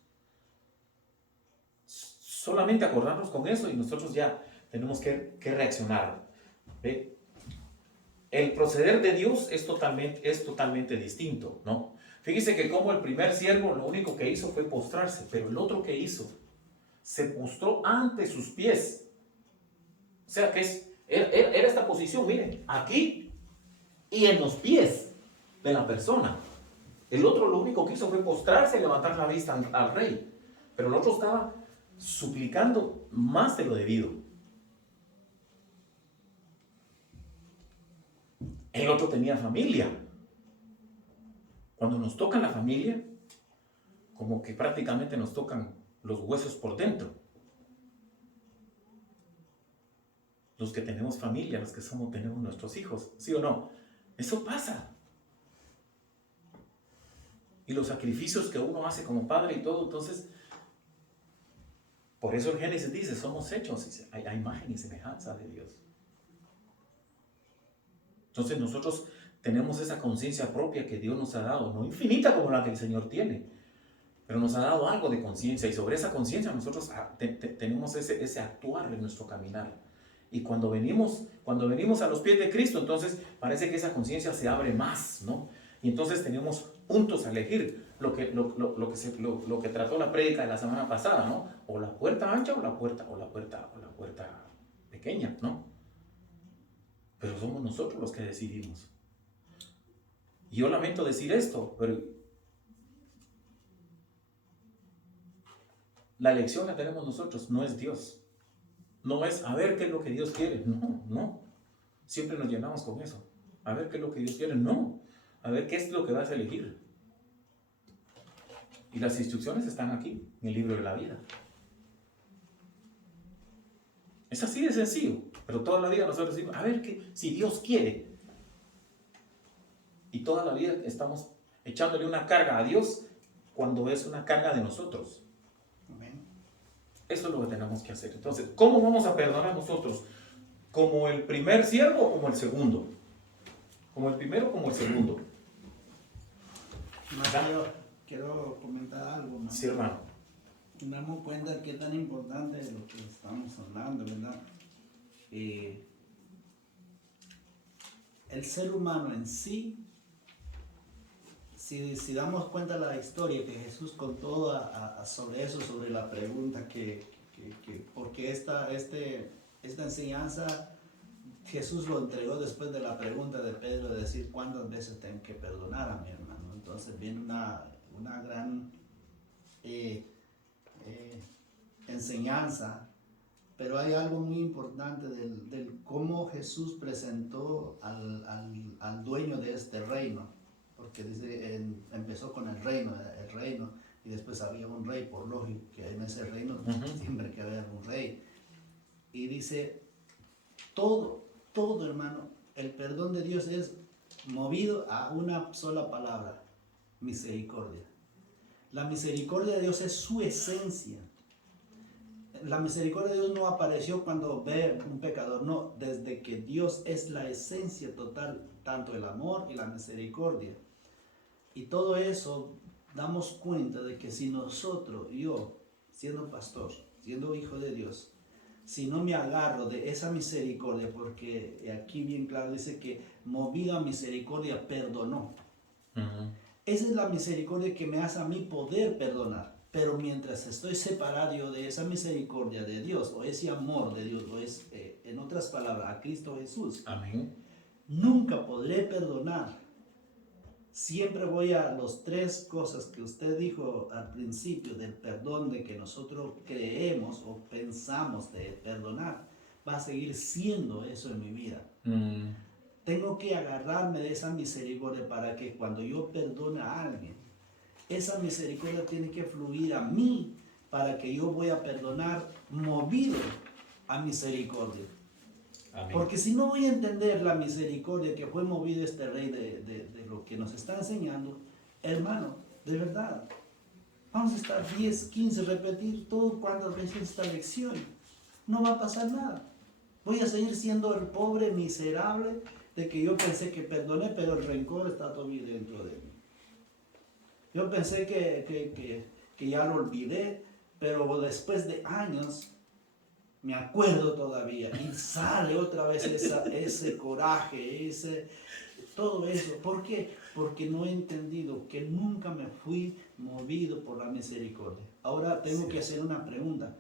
Solamente acordarnos con eso y nosotros ya tenemos que reaccionar. ¿Ve? El proceder de Dios es totalmente distinto, ¿no? Fíjese que como el primer siervo lo único que hizo fue postrarse, pero el otro que hizo se postró ante sus pies. O sea que era esta posición, miren, aquí y en los pies de la persona. El otro lo único que hizo fue postrarse y levantar la vista al rey, pero el otro estaba suplicando más de lo debido. El otro tenía familia. Cuando nos toca la familia, como que prácticamente nos tocan los huesos por dentro. Los que tenemos familia, los que tenemos nuestros hijos, ¿sí o no? Eso pasa. Y los sacrificios que uno hace como padre y todo, entonces, por eso el Génesis dice, somos hechos a imagen y semejanza de Dios. Entonces nosotros tenemos esa conciencia propia que Dios nos ha dado, no infinita como la que el Señor tiene, pero nos ha dado algo de conciencia y sobre esa conciencia nosotros tenemos ese actuar en nuestro caminar. Y cuando venimos a los pies de Cristo, entonces parece que esa conciencia se abre más, ¿no? Y entonces tenemos puntos a elegir, lo que trató la prédica de la semana pasada, ¿no? O la puerta ancha o la puerta pequeña, ¿no? Pero somos nosotros los que decidimos. Y yo lamento decir esto, pero la elección la tenemos nosotros, no es Dios. No es a ver qué es lo que Dios quiere, no. Siempre nos llenamos con eso. A ver qué es lo que Dios quiere, no. A ver qué es lo que vas a elegir. Y las instrucciones están aquí, en el libro de la vida. Es así de sencillo, pero toda la vida nosotros decimos, a ver si Dios quiere. Y toda la vida estamos echándole una carga a Dios cuando es una carga de nosotros. Amén. Eso es lo que tenemos que hacer. Entonces, ¿cómo vamos a perdonar nosotros? ¿Como el primer siervo o como el segundo? ¿Como el primero o como el segundo? Quiero comentar algo, ¿no? Sí, hermano. Nos damos cuenta que es tan importante lo que estamos hablando, ¿verdad? El ser humano en sí, si damos cuenta de la historia que Jesús contó sobre eso, sobre la pregunta porque esta enseñanza Jesús lo entregó después de la pregunta de Pedro de decir cuántas veces tengo que perdonar a mi hermano. Entonces viene una gran enseñanza, pero hay algo muy importante del cómo Jesús presentó al dueño de este reino, porque dice, empezó con el reino, y después había un rey, por lógico, que en ese reino siempre que haber un rey, y dice, todo hermano, el perdón de Dios es movido a una sola palabra, misericordia. La misericordia de Dios es su esencia. La misericordia de Dios no apareció cuando ve un pecador, no, desde que Dios es la esencia total, tanto el amor y la misericordia. Y todo eso damos cuenta de que si nosotros, yo, siendo pastor, siendo hijo de Dios, si no me agarro de esa misericordia, porque aquí bien claro dice que movido a misericordia perdonó. Ujú. Esa es la misericordia que me hace a mí poder perdonar. Pero mientras estoy separado yo de esa misericordia de Dios, o ese amor de Dios, o en otras palabras, a Cristo Jesús, Amén. nunca podré perdonar. Siempre voy a las tres cosas que usted dijo al principio del perdón, de que nosotros creemos o pensamos de perdonar. Va a seguir siendo eso en mi vida. Mm. Tengo que agarrarme de esa misericordia para que cuando yo perdone a alguien, esa misericordia tiene que fluir a mí para que yo voy a perdonar movido a misericordia. Amén. Porque si no voy a entender la misericordia que fue movido este rey de lo que nos está enseñando, hermano, de verdad, vamos a estar 10, 15, repetir todo cuantas veces esta lección. No va a pasar nada. Voy a seguir siendo el pobre miserable de que yo pensé que perdoné, pero el rencor está todavía dentro de mí. Yo pensé que ya lo olvidé, pero después de años me acuerdo todavía y sale otra vez ese coraje, todo eso. ¿Por qué? Porque no he entendido que nunca me fui movido por la misericordia. Ahora tengo que hacer una pregunta.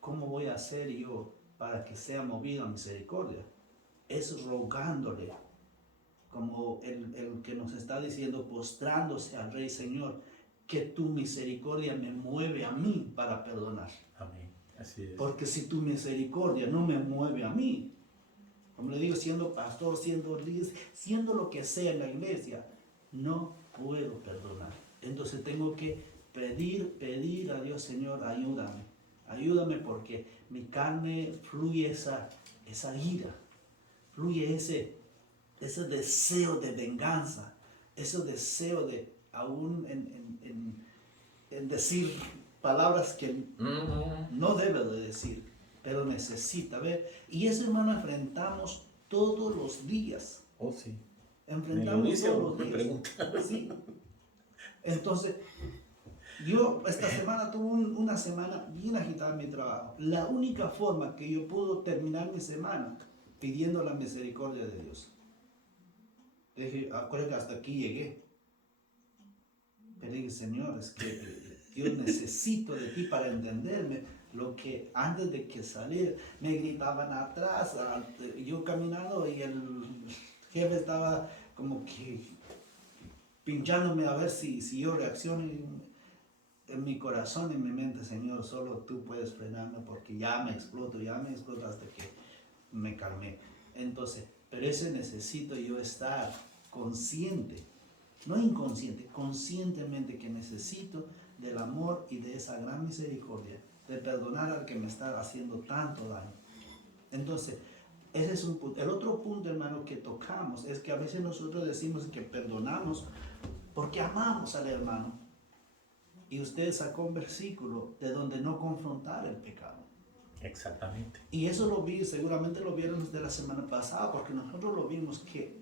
¿Cómo voy a hacer yo para que sea movido a misericordia? Es rogándole, como el que nos está diciendo, postrándose al Rey Señor, que tu misericordia me mueve a mí para perdonar. Amén. Así es. Porque si tu misericordia no me mueve a mí, como le digo, siendo pastor, siendo líder, siendo lo que sea en la iglesia, no puedo perdonar. Entonces tengo que pedir a Dios, Señor, ayúdame porque mi carne fluye esa ira, fluye ese deseo de venganza, ese deseo de aún en decir palabras que no debe de decir, pero necesita ver. Y eso, hermano, enfrentamos todos los días. Oh, sí. Enfrentamos ¿Me lo dice todos o los me días. pregunta? Sí. Entonces, yo esta semana tuve una semana bien agitada en mi trabajo. La única forma que yo pude terminar mi semana pidiendo la misericordia de Dios. Dije, acuérdate que hasta aquí llegué. Pero dije, Señor, es que yo necesito de ti para entenderme. Lo que antes de que salir me gritaban atrás, yo caminando y el jefe estaba como que pinchándome a ver si yo reacciono en mi corazón, en mi mente. Señor, solo tú puedes frenarme porque ya me exploto hasta que me calmé. Entonces, pero eso necesito yo estar consciente, no inconsciente, conscientemente que necesito del amor y de esa gran misericordia, de perdonar al que me está haciendo tanto daño. Entonces, ese es un punto. El otro punto, hermano, que tocamos es que a veces nosotros decimos que perdonamos porque amamos al hermano. Y usted sacó un versículo de donde no confrontar el pecado. Exactamente. Y eso seguramente lo vieron desde la semana pasada, porque nosotros lo vimos que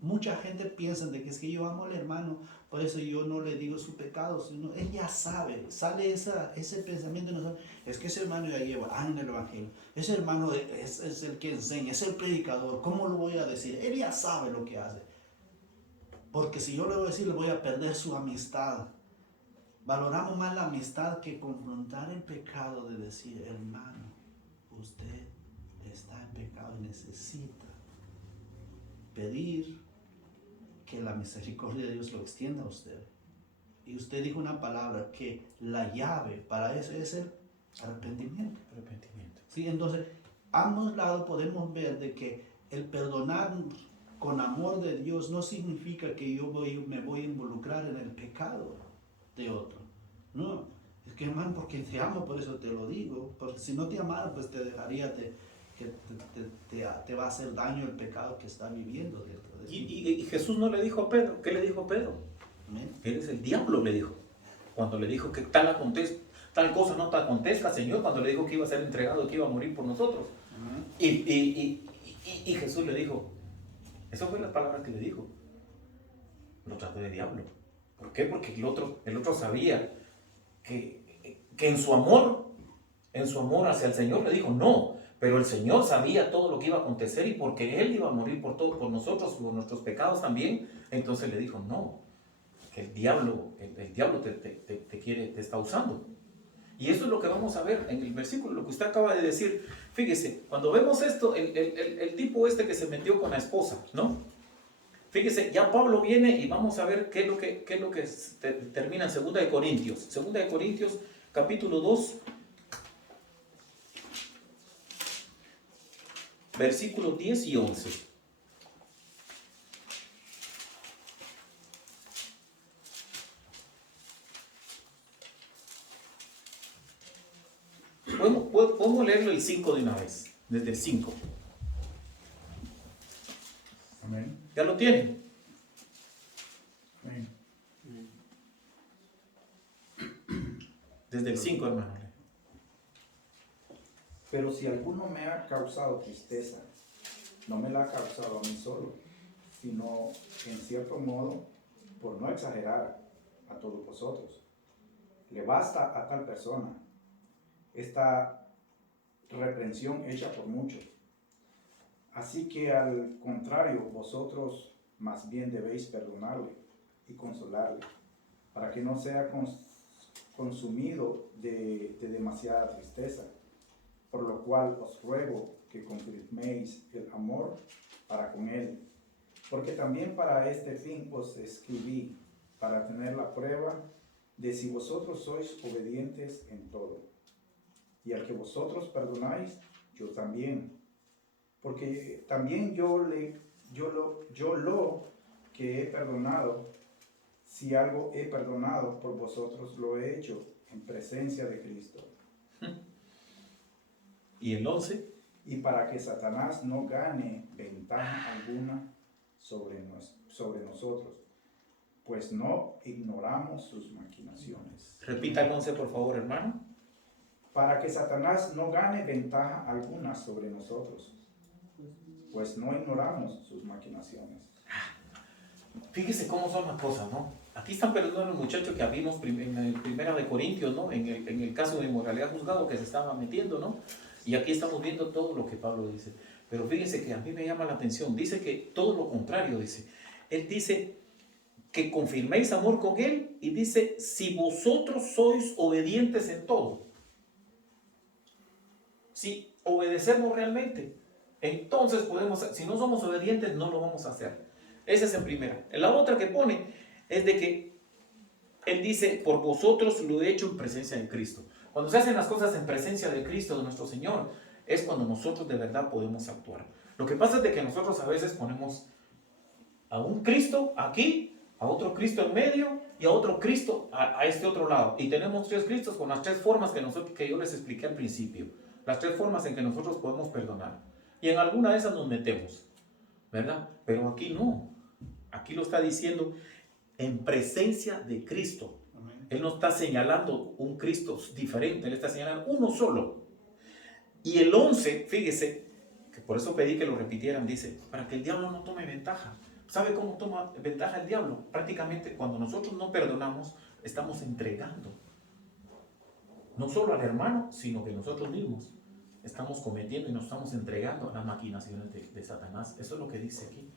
mucha gente piensa de que es que yo amo al hermano, por eso yo no le digo su pecado, sino él ya sabe, sale ese pensamiento de nosotros, es que ese hermano ya lleva años en el evangelio, ese hermano es el que enseña, es el predicador, ¿cómo lo voy a decir? Él ya sabe lo que hace, porque si yo le voy a decir, le voy a perder su amistad. Valoramos más la amistad que confrontar el pecado, de decir, hermano, usted está en pecado y necesita pedir que la misericordia de Dios lo extienda a usted. Y usted dijo una palabra que la llave para eso es el arrepentimiento. Sí, entonces, a ambos lados podemos ver de que el perdonar con amor de Dios no significa que yo me voy a involucrar en el pecado de otro. No, es que, hermano, porque te amo, por eso te lo digo. Porque si no te amara, pues te dejaría, te va a hacer daño el pecado que está viviendo dentro de ti. Y Jesús no le dijo a Pedro, ¿qué le dijo a Pedro? Amén. Eres el diablo, le dijo. Cuando le dijo que tal cosa no te acontezca, Señor, cuando le dijo que iba a ser entregado, que iba a morir por nosotros. Amén. Y Jesús le dijo, esas fueron las palabras que le dijo. Lo trató de diablo. ¿Por qué? Porque el otro sabía que en su amor en su amor hacia el Señor, le dijo no. Pero el Señor sabía todo lo que iba a acontecer y porque Él iba a morir por todo, por nosotros, por nuestros pecados también. Entonces le dijo no, que el diablo te está usando. Y eso es lo que vamos a ver en el versículo, lo que usted acaba de decir. Fíjese, cuando vemos esto, el tipo este que se metió con la esposa, ¿no? Fíjese, ya Pablo viene y vamos a ver qué es lo que termina en 2 de Corintios. 2 de Corintios, capítulo 2, versículos 10 y 11. Podemos leerlo el 5 de una vez, desde el 5. Amén. ¿Ya lo tienen? Amén. Desde el 5, hermano. Pero si alguno me ha causado tristeza, no me la ha causado a mí solo, sino en cierto modo, por no exagerar, a todos vosotros. Le basta a tal persona esta reprensión hecha por muchos. Así que al contrario, vosotros más bien debéis perdonarle y consolarle, para que no sea consumido de demasiada tristeza. Por lo cual os ruego que confirméis el amor para con él, porque también para este fin os escribí, para tener la prueba de si vosotros sois obedientes en todo. Y al que vosotros perdonáis, yo también. Porque también yo lo que he perdonado, si algo he perdonado por vosotros, lo he hecho en presencia de Cristo. ¿Y el 11? Y para que Satanás no gane ventaja alguna sobre nosotros, pues no ignoramos sus maquinaciones. Repita el 11, por favor, hermano. Para que Satanás no gane ventaja alguna sobre nosotros, pues no ignoramos sus maquinaciones. Fíjese cómo son las cosas, ¿no? Aquí están perdonando los muchachos que vimos en el 1 de Corintios, ¿no? En el caso de inmoralidad juzgado que se estaba metiendo, ¿no? Y aquí estamos viendo todo lo que Pablo dice. Pero fíjense que a mí me llama la atención. Dice que todo lo contrario, dice. Él dice que confirméis amor con él y dice, si vosotros sois obedientes en todo. Si obedecemos realmente, entonces podemos, si no somos obedientes, no lo vamos a hacer. Esa es en primera. La otra que pone es de que él dice, por vosotros lo he hecho en presencia de Cristo. Cuando se hacen las cosas en presencia de Cristo, de nuestro Señor, es cuando nosotros de verdad podemos actuar. Lo que pasa es de que nosotros a veces ponemos a un Cristo aquí, a otro Cristo en medio y a otro Cristo a este otro lado. Y tenemos 3 Cristos con las 3 formas que yo les expliqué al principio. Las 3 formas en que nosotros podemos perdonar. Y en alguna de esas nos metemos, ¿verdad? Pero aquí no. Aquí lo está diciendo en presencia de Cristo. Él no está señalando un Cristo diferente, él está señalando uno solo. Y el 11, fíjese, que por eso pedí que lo repitieran, dice, para que el diablo no tome ventaja. ¿Sabe cómo toma ventaja el diablo? Prácticamente cuando nosotros no perdonamos, estamos entregando. No solo al hermano, sino que nosotros mismos estamos cometiendo y nos estamos entregando a las maquinaciones de Satanás. Eso es lo que dice aquí.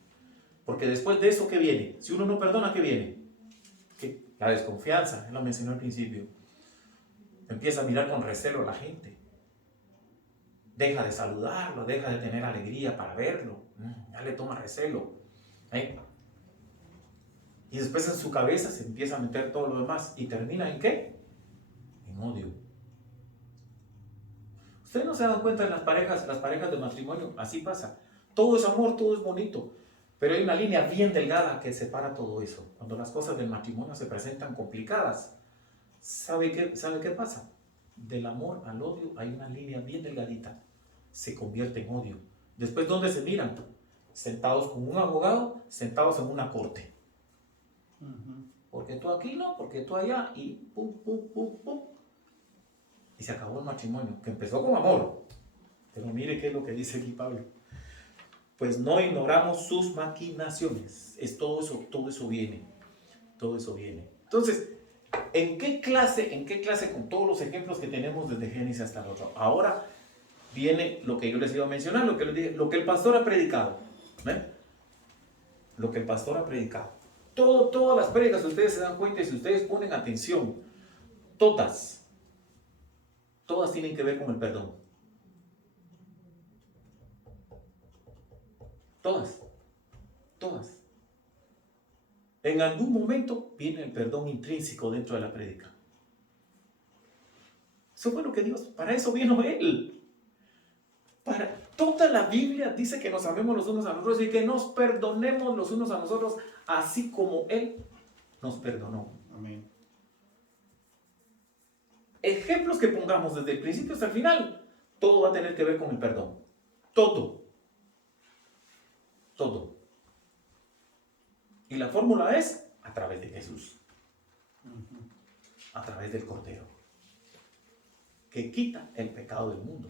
Porque después de eso, ¿qué viene? Si uno no perdona, ¿qué viene? ¿Qué? La desconfianza, él lo mencionó al principio. Empieza a mirar con recelo a la gente. Deja de saludarlo, deja de tener alegría para verlo. Ya le toma recelo. Y después en su cabeza se empieza a meter todo lo demás. ¿Y termina en qué? En odio. Ustedes no se dan cuenta en las parejas de matrimonio, así pasa. Todo es amor, todo es bonito. Pero hay una línea bien delgada que separa todo eso. Cuando las cosas del matrimonio se presentan complicadas, ¿sabe qué pasa? Del amor al odio hay una línea bien delgadita. Se convierte en odio. Después, ¿dónde se miran? Sentados con un abogado, sentados en una corte. Porque tú aquí no, porque tú allá, y pum, pum, pum, pum. Y se acabó el matrimonio, que empezó con amor. Pero mire qué es lo que dice aquí Pablo. Pues no ignoramos sus maquinaciones. Es todo eso viene. Todo eso viene. Entonces, ¿En qué clase con todos los ejemplos que tenemos desde Génesis hasta el otro? Ahora viene lo que yo les iba a mencionar, lo que el pastor ha predicado. ¿Ven? Lo que el pastor ha predicado. Todas las prédicas, ustedes se dan cuenta y si ustedes ponen atención, todas tienen que ver con el perdón. Todas. En algún momento viene el perdón intrínseco dentro de la prédica. Eso fue lo que Dios, para eso vino Él. Para toda la Biblia dice que nos amemos los unos a los otros y que nos perdonemos los unos a los otros, así como Él nos perdonó. Amén. Ejemplos que pongamos desde el principio hasta el final, todo va a tener que ver con el perdón. Todo. Y la fórmula es a través de Jesús. A través del Cordero. Que quita el pecado del mundo.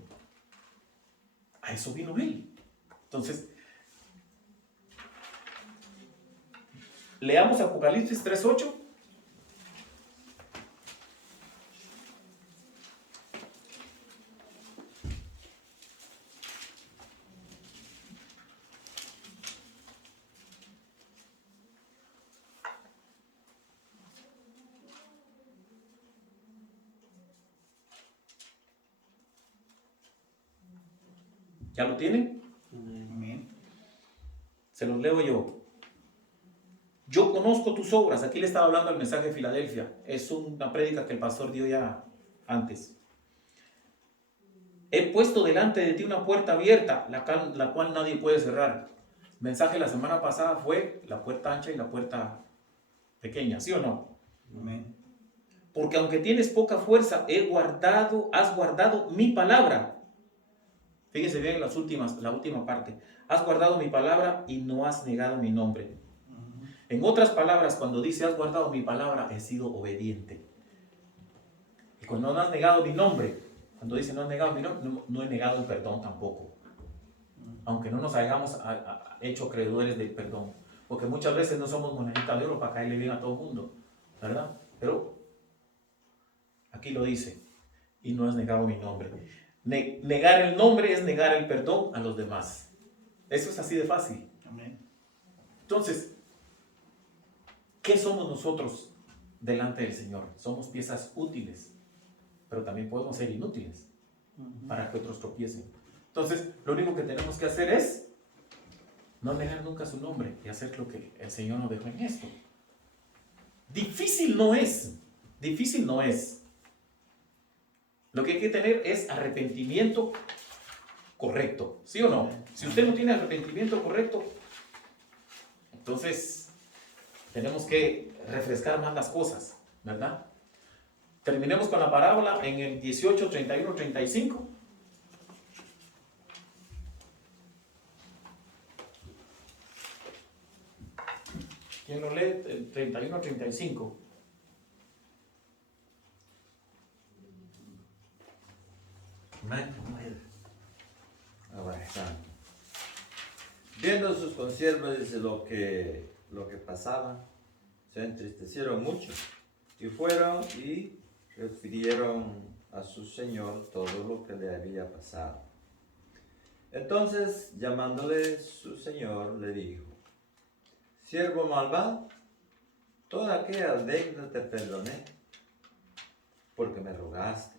A eso vino Él. Entonces, leamos Apocalipsis 3:8. ¿Ya lo tienen? Amén. Se los leo yo. Yo conozco tus obras. Aquí le estaba hablando al mensaje de Filadelfia. Es una prédica que el pastor dio ya antes. He puesto delante de ti una puerta abierta, la cual nadie puede cerrar. El mensaje la semana pasada fue la puerta ancha y la puerta pequeña, ¿sí o no? Amén. Porque aunque tienes poca fuerza, has guardado mi palabra. Fíjense bien la última parte. Has guardado mi palabra y no has negado mi nombre. En otras palabras, cuando dice has guardado mi palabra, he sido obediente. Y cuando no has negado mi nombre, cuando dice no has negado mi nombre, no he negado el perdón tampoco. Aunque no nos hayamos hecho creedores del perdón. Porque muchas veces no somos monedita de oro para caerle bien a todo el mundo, ¿verdad? Pero aquí lo dice, y no has negado mi nombre. Negar el nombre es negar el perdón a los demás. Eso es así de fácil. Amén. Entonces, ¿qué somos nosotros delante del Señor? Somos piezas útiles, pero también podemos ser inútiles para que otros tropiecen. Entonces, lo único que tenemos que hacer es no negar nunca su nombre y hacer lo que el Señor nos dejó en esto. Difícil no es. Lo que hay que tener es arrepentimiento correcto, ¿sí o no? Si usted no tiene arrepentimiento correcto, entonces tenemos que refrescar más las cosas, ¿verdad? Terminemos con la parábola en el 18, 31, 35. ¿Quién lo lee? El 31, 35. Viendo sus consiervos, dice lo que pasaba, se entristecieron mucho y fueron y refirieron a su señor todo lo que le había pasado. Entonces, llamándole su señor, le dijo: siervo malvado, toda aquella deuda te perdoné, porque me rogaste.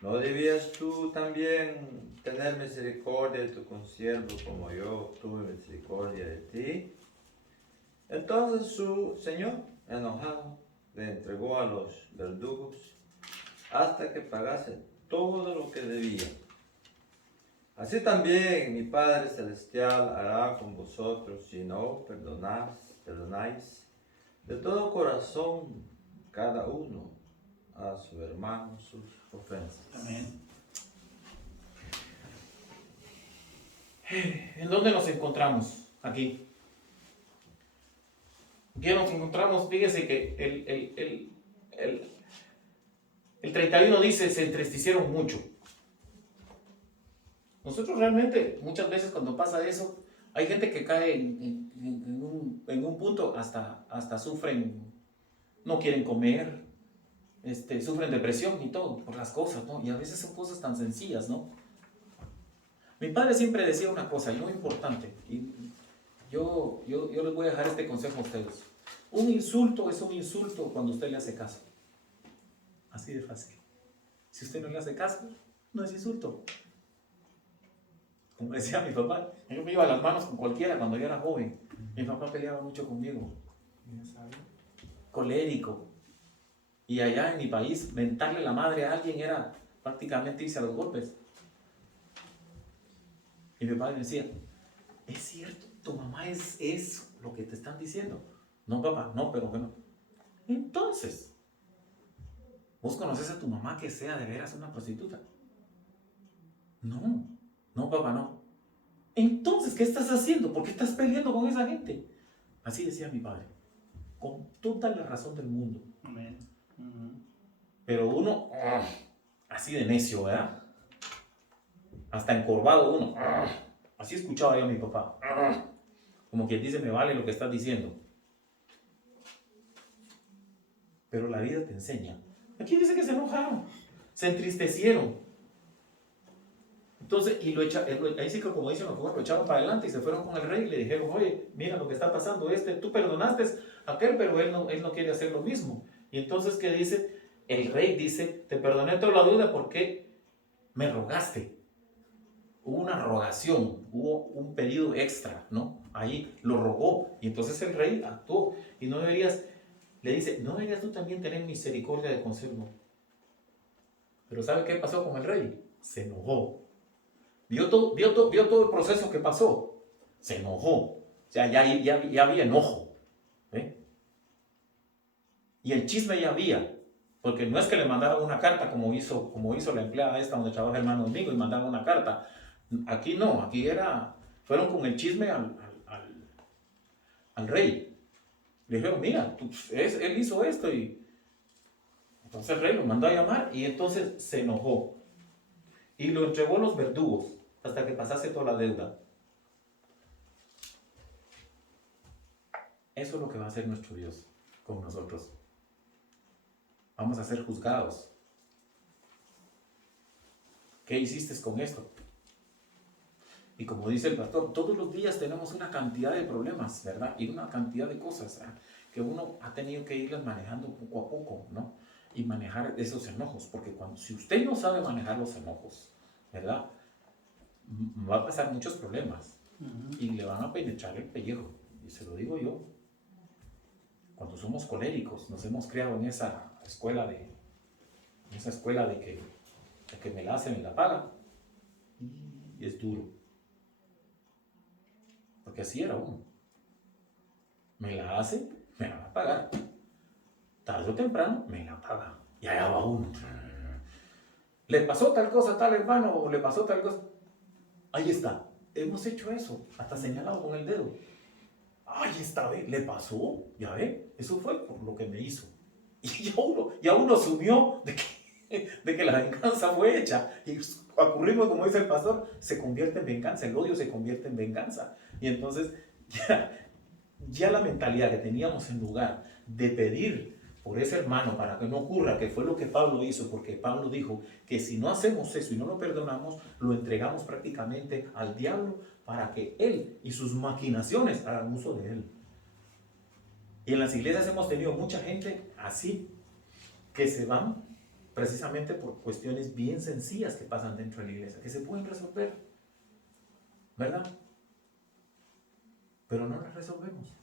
¿No debías tú también tener misericordia de tu consiervo como yo tuve misericordia de ti? Entonces su señor, enojado, le entregó a los verdugos hasta que pagase todo lo que debía. Así también mi Padre Celestial hará con vosotros si no perdonáis de todo corazón cada uno a su hermano sus ofensas. Amén. ¿En dónde nos encontramos? Aquí. Aquí nos encontramos, fíjese que el 31 dice, se entristecieron mucho. Nosotros realmente, muchas veces cuando pasa eso, hay gente que cae en un punto, hasta sufren, no quieren comer, sufren depresión y todo por las cosas, ¿no? Y a veces son cosas tan sencillas, ¿no? Mi padre siempre decía una cosa, y muy importante, y yo les voy a dejar este consejo a ustedes. Un insulto es un insulto cuando usted le hace caso. Así de fácil. Si usted no le hace caso, no es insulto. Como decía mi papá, yo me iba a las manos con cualquiera cuando yo era joven. Mi papá peleaba mucho conmigo. Colérico. Y allá en mi país, mentarle la madre a alguien era prácticamente irse a los golpes. Y mi padre me decía, es cierto, tu mamá es lo que te están diciendo. No, papá, no, pero bueno. Entonces, ¿vos conoces a tu mamá que sea de veras una prostituta? No, no, papá, no. Entonces, ¿qué estás haciendo? ¿Por qué estás peleando con esa gente? Así decía mi padre, con toda la razón del mundo. Amén. Pero uno, así de necio, ¿verdad? Hasta encorvado uno. Así escuchaba yo a mi papá. Como quien dice, me vale lo que estás diciendo. Pero la vida te enseña. Aquí dice que se enojaron, se entristecieron. Entonces, ahí sí que como dicen, lo echaron para adelante y se fueron con el rey y le dijeron, oye, mira lo que está pasando, tú perdonaste a aquel, pero él no quiere hacer lo mismo. Y entonces, ¿qué dice? El rey dice, te perdoné toda la deuda porque me rogaste. Hubo una rogación, hubo un pedido extra, ¿no? Ahí lo rogó y entonces el rey actuó. Y le dice, ¿no deberías tú también tener misericordia de consigo? Pero ¿sabe qué pasó con el rey? Se enojó. Vio todo el proceso que pasó. Se enojó. O sea, ya había enojo. ¿Eh? Y el chisme ya había. Porque no es que le mandaron una carta como hizo la empleada esta donde trabaja el hermano Domingo y mandaron una carta. Aquí no, fueron con el chisme al rey. Le dijeron, mira, él hizo esto y entonces el rey lo mandó a llamar y entonces se enojó. Y lo entregó a los verdugos hasta que pasase toda la deuda. Eso es lo que va a hacer nuestro Dios con nosotros. Vamos a ser juzgados. ¿Qué hiciste con esto? Y como dice el pastor, todos los días tenemos una cantidad de problemas, ¿verdad? Y una cantidad de cosas, ¿verdad? Que uno ha tenido que irlas manejando poco a poco, ¿no? Y manejar esos enojos, porque si usted no sabe manejar los enojos, ¿verdad? Va a pasar muchos problemas y le van a penetrar el pellejo. Y se lo digo yo. Cuando somos coléricos, nos hemos criado en esa escuela de que me la hace, me la paga. Y es duro. Porque así era uno. Me la hace, me la va a pagar. Tarde o temprano, me la paga. Y allá va uno. ¿Le pasó tal cosa a tal hermano o le pasó tal cosa? Ahí está. Hemos hecho eso. Hasta señalado con el dedo. Ahí está, ¿ve? ¿Le pasó? Ya ve. Eso fue por lo que me hizo. Y ya uno asumió de que la venganza fue hecha. Y ocurrimos, como dice el pastor, se convierte en venganza. El odio se convierte en venganza. Y entonces ya la mentalidad que teníamos en lugar de pedir por ese hermano para que no ocurra, que fue lo que Pablo hizo, porque Pablo dijo que si no hacemos eso y no lo perdonamos, lo entregamos prácticamente al diablo para que él y sus maquinaciones hagan uso de él. Y en las iglesias hemos tenido mucha gente así, que se van precisamente por cuestiones bien sencillas que pasan dentro de la iglesia, que se pueden resolver, ¿verdad? Pero no las resolvemos.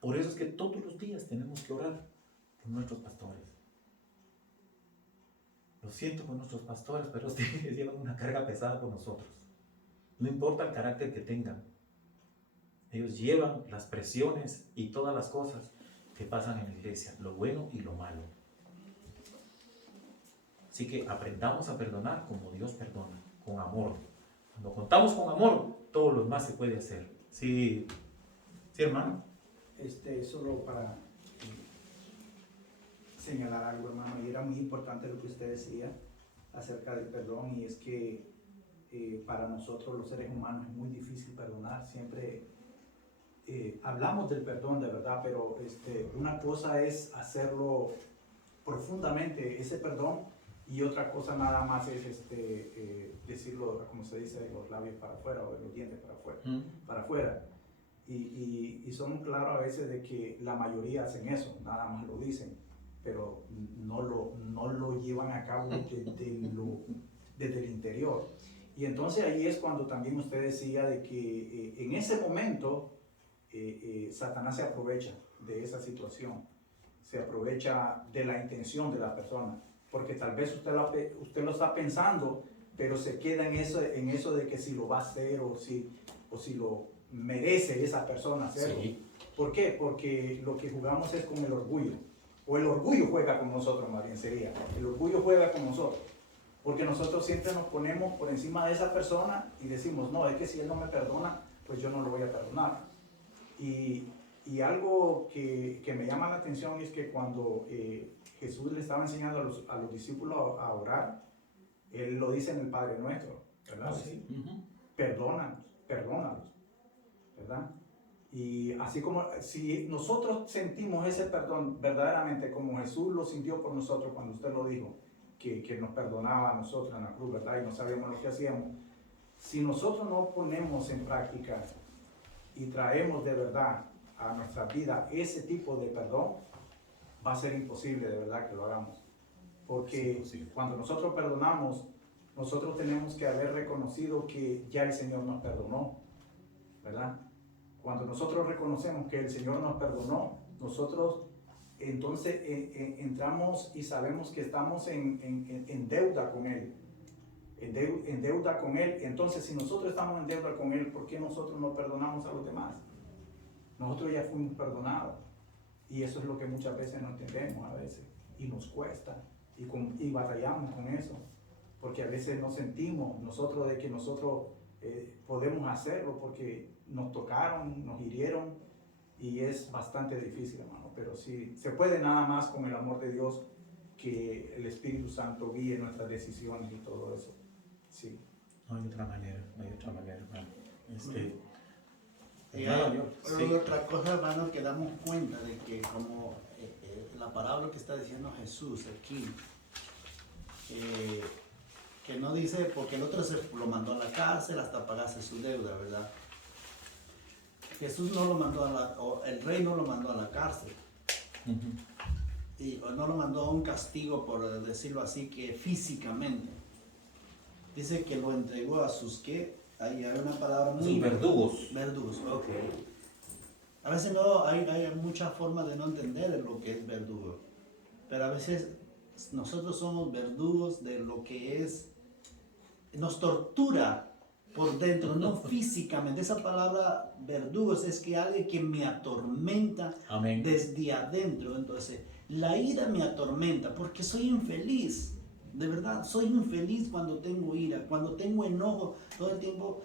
Por eso es que todos los días tenemos que orar por nuestros pastores. Lo siento por nuestros pastores, pero ustedes llevan una carga pesada con nosotros. No importa el carácter que tengan. Ellos llevan las presiones y todas las cosas que pasan en la iglesia, lo bueno y lo malo. Así que aprendamos a perdonar como Dios perdona, con amor. Cuando contamos con amor, todo lo demás se puede hacer. Sí, sí, hermano. Solo para señalar algo, hermano, y era muy importante lo que usted decía acerca del perdón, y es que para nosotros los seres humanos es muy difícil perdonar. Siempre hablamos del perdón de verdad, pero una cosa es hacerlo profundamente, ese perdón, y otra cosa nada más es decirlo, como se dice, de los labios para afuera o de los dientes para afuera. Para afuera. Y somos claros a veces de que la mayoría hacen eso, nada más lo dicen, pero no lo llevan a cabo desde el interior. Y entonces ahí es cuando también usted decía de que en ese momento Satanás se aprovecha de esa situación, se aprovecha de la intención de la persona, porque tal vez usted lo está pensando, pero se queda en eso de que si lo va a hacer o si lo merece esa persona hacerlo. Sí. ¿Por qué? Porque lo que jugamos es con el orgullo, o el orgullo juega con nosotros, más bien sería, el orgullo juega con nosotros. Porque nosotros siempre nos ponemos por encima de esa persona y decimos, no, es que si él no me perdona, pues yo no lo voy a perdonar. Y algo que me llama la atención es que cuando Jesús le estaba enseñando a los discípulos a orar, él lo dice en el Padre Nuestro, ¿verdad? Sí. Perdónanos, ¿verdad? Y así como si nosotros sentimos ese perdón verdaderamente como Jesús lo sintió por nosotros cuando usted lo dijo, que nos perdonaba a nosotros en la cruz, ¿verdad? Y no sabíamos lo que hacíamos. Si nosotros no ponemos en práctica y traemos de verdad a nuestra vida ese tipo de perdón, va a ser imposible de verdad que lo hagamos. Porque cuando nosotros perdonamos, nosotros tenemos que haber reconocido que ya el Señor nos perdonó, ¿verdad? Cuando nosotros reconocemos que el Señor nos perdonó, nosotros entonces entramos y sabemos que estamos en deuda con Él. En deuda con Él. Entonces, si nosotros estamos en deuda con Él, ¿por qué nosotros no perdonamos a los demás? Nosotros ya fuimos perdonados. Y eso es lo que muchas veces no entendemos a veces. Y nos cuesta. Y batallamos con eso. Porque a veces nos sentimos nosotros de que nosotros podemos hacerlo porque nos tocaron, nos hirieron. Y es bastante difícil, hermano. Pero sí, se puede nada más con el amor de Dios, que el Espíritu Santo guíe nuestras decisiones y todo eso. Sí. No hay otra manera, hermano. Pero otra cosa, hermano, que damos cuenta de que como la palabra que está diciendo Jesús aquí, que no dice, porque el otro se lo mandó a la cárcel hasta pagarse su deuda, ¿verdad? Jesús no lo mandó o el rey no lo mandó a la cárcel. O no lo mandó a un castigo, por decirlo así, que físicamente. Dice que lo entregó a sus, ¿qué? Ahí hay una palabra muy... verdugos. Verdugos, ok. A veces no, hay muchas formas de no entender lo que es verdugo. Pero a veces nosotros somos verdugos de lo que es... Nos tortura por dentro, no físicamente. Esa palabra verdugos es que alguien que me atormenta. Amén. Desde adentro. Entonces, la ira me atormenta porque soy infeliz. De verdad, soy infeliz cuando tengo ira, cuando tengo enojo, todo el tiempo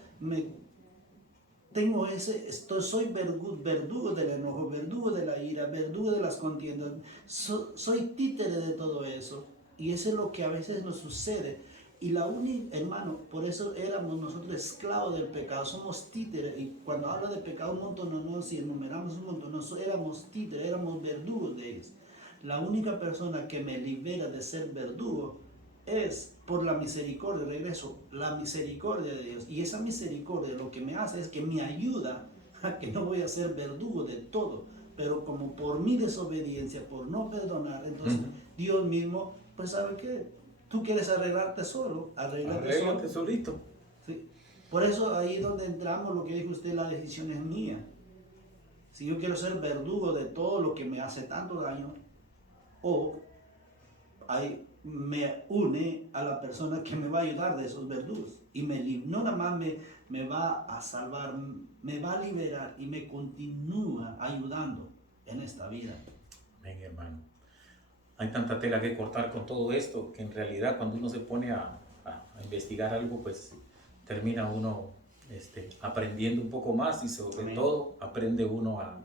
soy verdugo del enojo, verdugo de la ira, verdugo de las contiendas. Soy títere de todo eso. Y eso es lo que a veces nos sucede. Y la única, hermano, por eso éramos nosotros esclavos del pecado, somos títeres. Y cuando habla de pecado un montón, no, si enumeramos un montón, éramos títeres, éramos verdugos de ellos. La única persona que me libera de ser verdugo es por la misericordia, regreso, la misericordia de Dios. Y esa misericordia lo que me hace es que me ayuda a que no voy a ser verdugo de todo. Pero como por mi desobediencia, por no perdonar, entonces Dios mismo, pues ¿sabe qué? Tú quieres arreglarte solo, arréglate solito. Sí. Por eso ahí donde entramos, lo que dijo usted, la decisión es mía. Si yo quiero ser verdugo de todo lo que me hace tanto daño, o me une a la persona que me va a ayudar de esos verdugos. Y no nada más me va a salvar, me va a liberar y me continúa ayudando en esta vida. Amén, hermano. Hay tanta tela que cortar con todo esto que en realidad cuando uno se pone a investigar algo, pues termina uno aprendiendo un poco más y sobre todo aprende uno a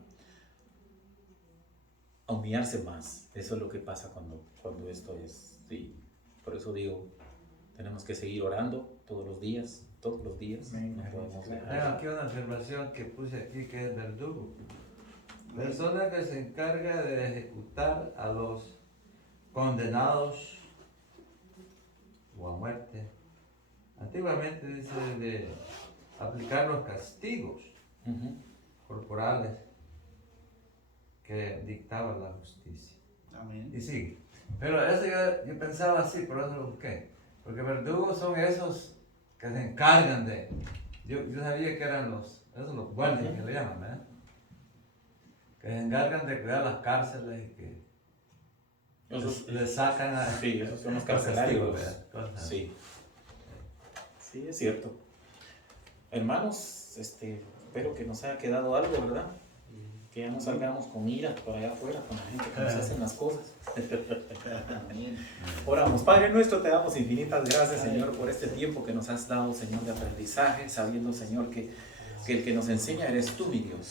humillarse más. Eso es lo que pasa cuando esto es, sí. Por eso digo, Tenemos que seguir orando todos los días, Amén. no podemos Tengo dejar. aquí una observación que puse aquí que es verdugo. Persona que se encarga de ejecutar a los condenados o a muerte. Antiguamente dice de aplicar los castigos Ujú. corporales que dictaba la justicia. Amén. Y sí, pero eso yo pensaba así, por eso lo busqué. Porque verdugos son esos que se encargan de. Yo sabía que eran esos los guardias que le llaman, ¿verdad? Que se encargan de cuidar las cárceles y que les sacan a. Sí, esos son los castigos, carcelarios. ¿verdad? Cosas así. Sí. Sí, es cierto. Hermanos, espero que nos haya quedado algo, ¿verdad? Que ya no salgamos con ira por allá afuera, con la gente que nos hacen las cosas. Amén. Oramos. Padre nuestro, te damos infinitas gracias, Señor, por este tiempo que nos has dado, Señor, de aprendizaje, sabiendo, Señor, que el que nos enseña eres tú, mi Dios.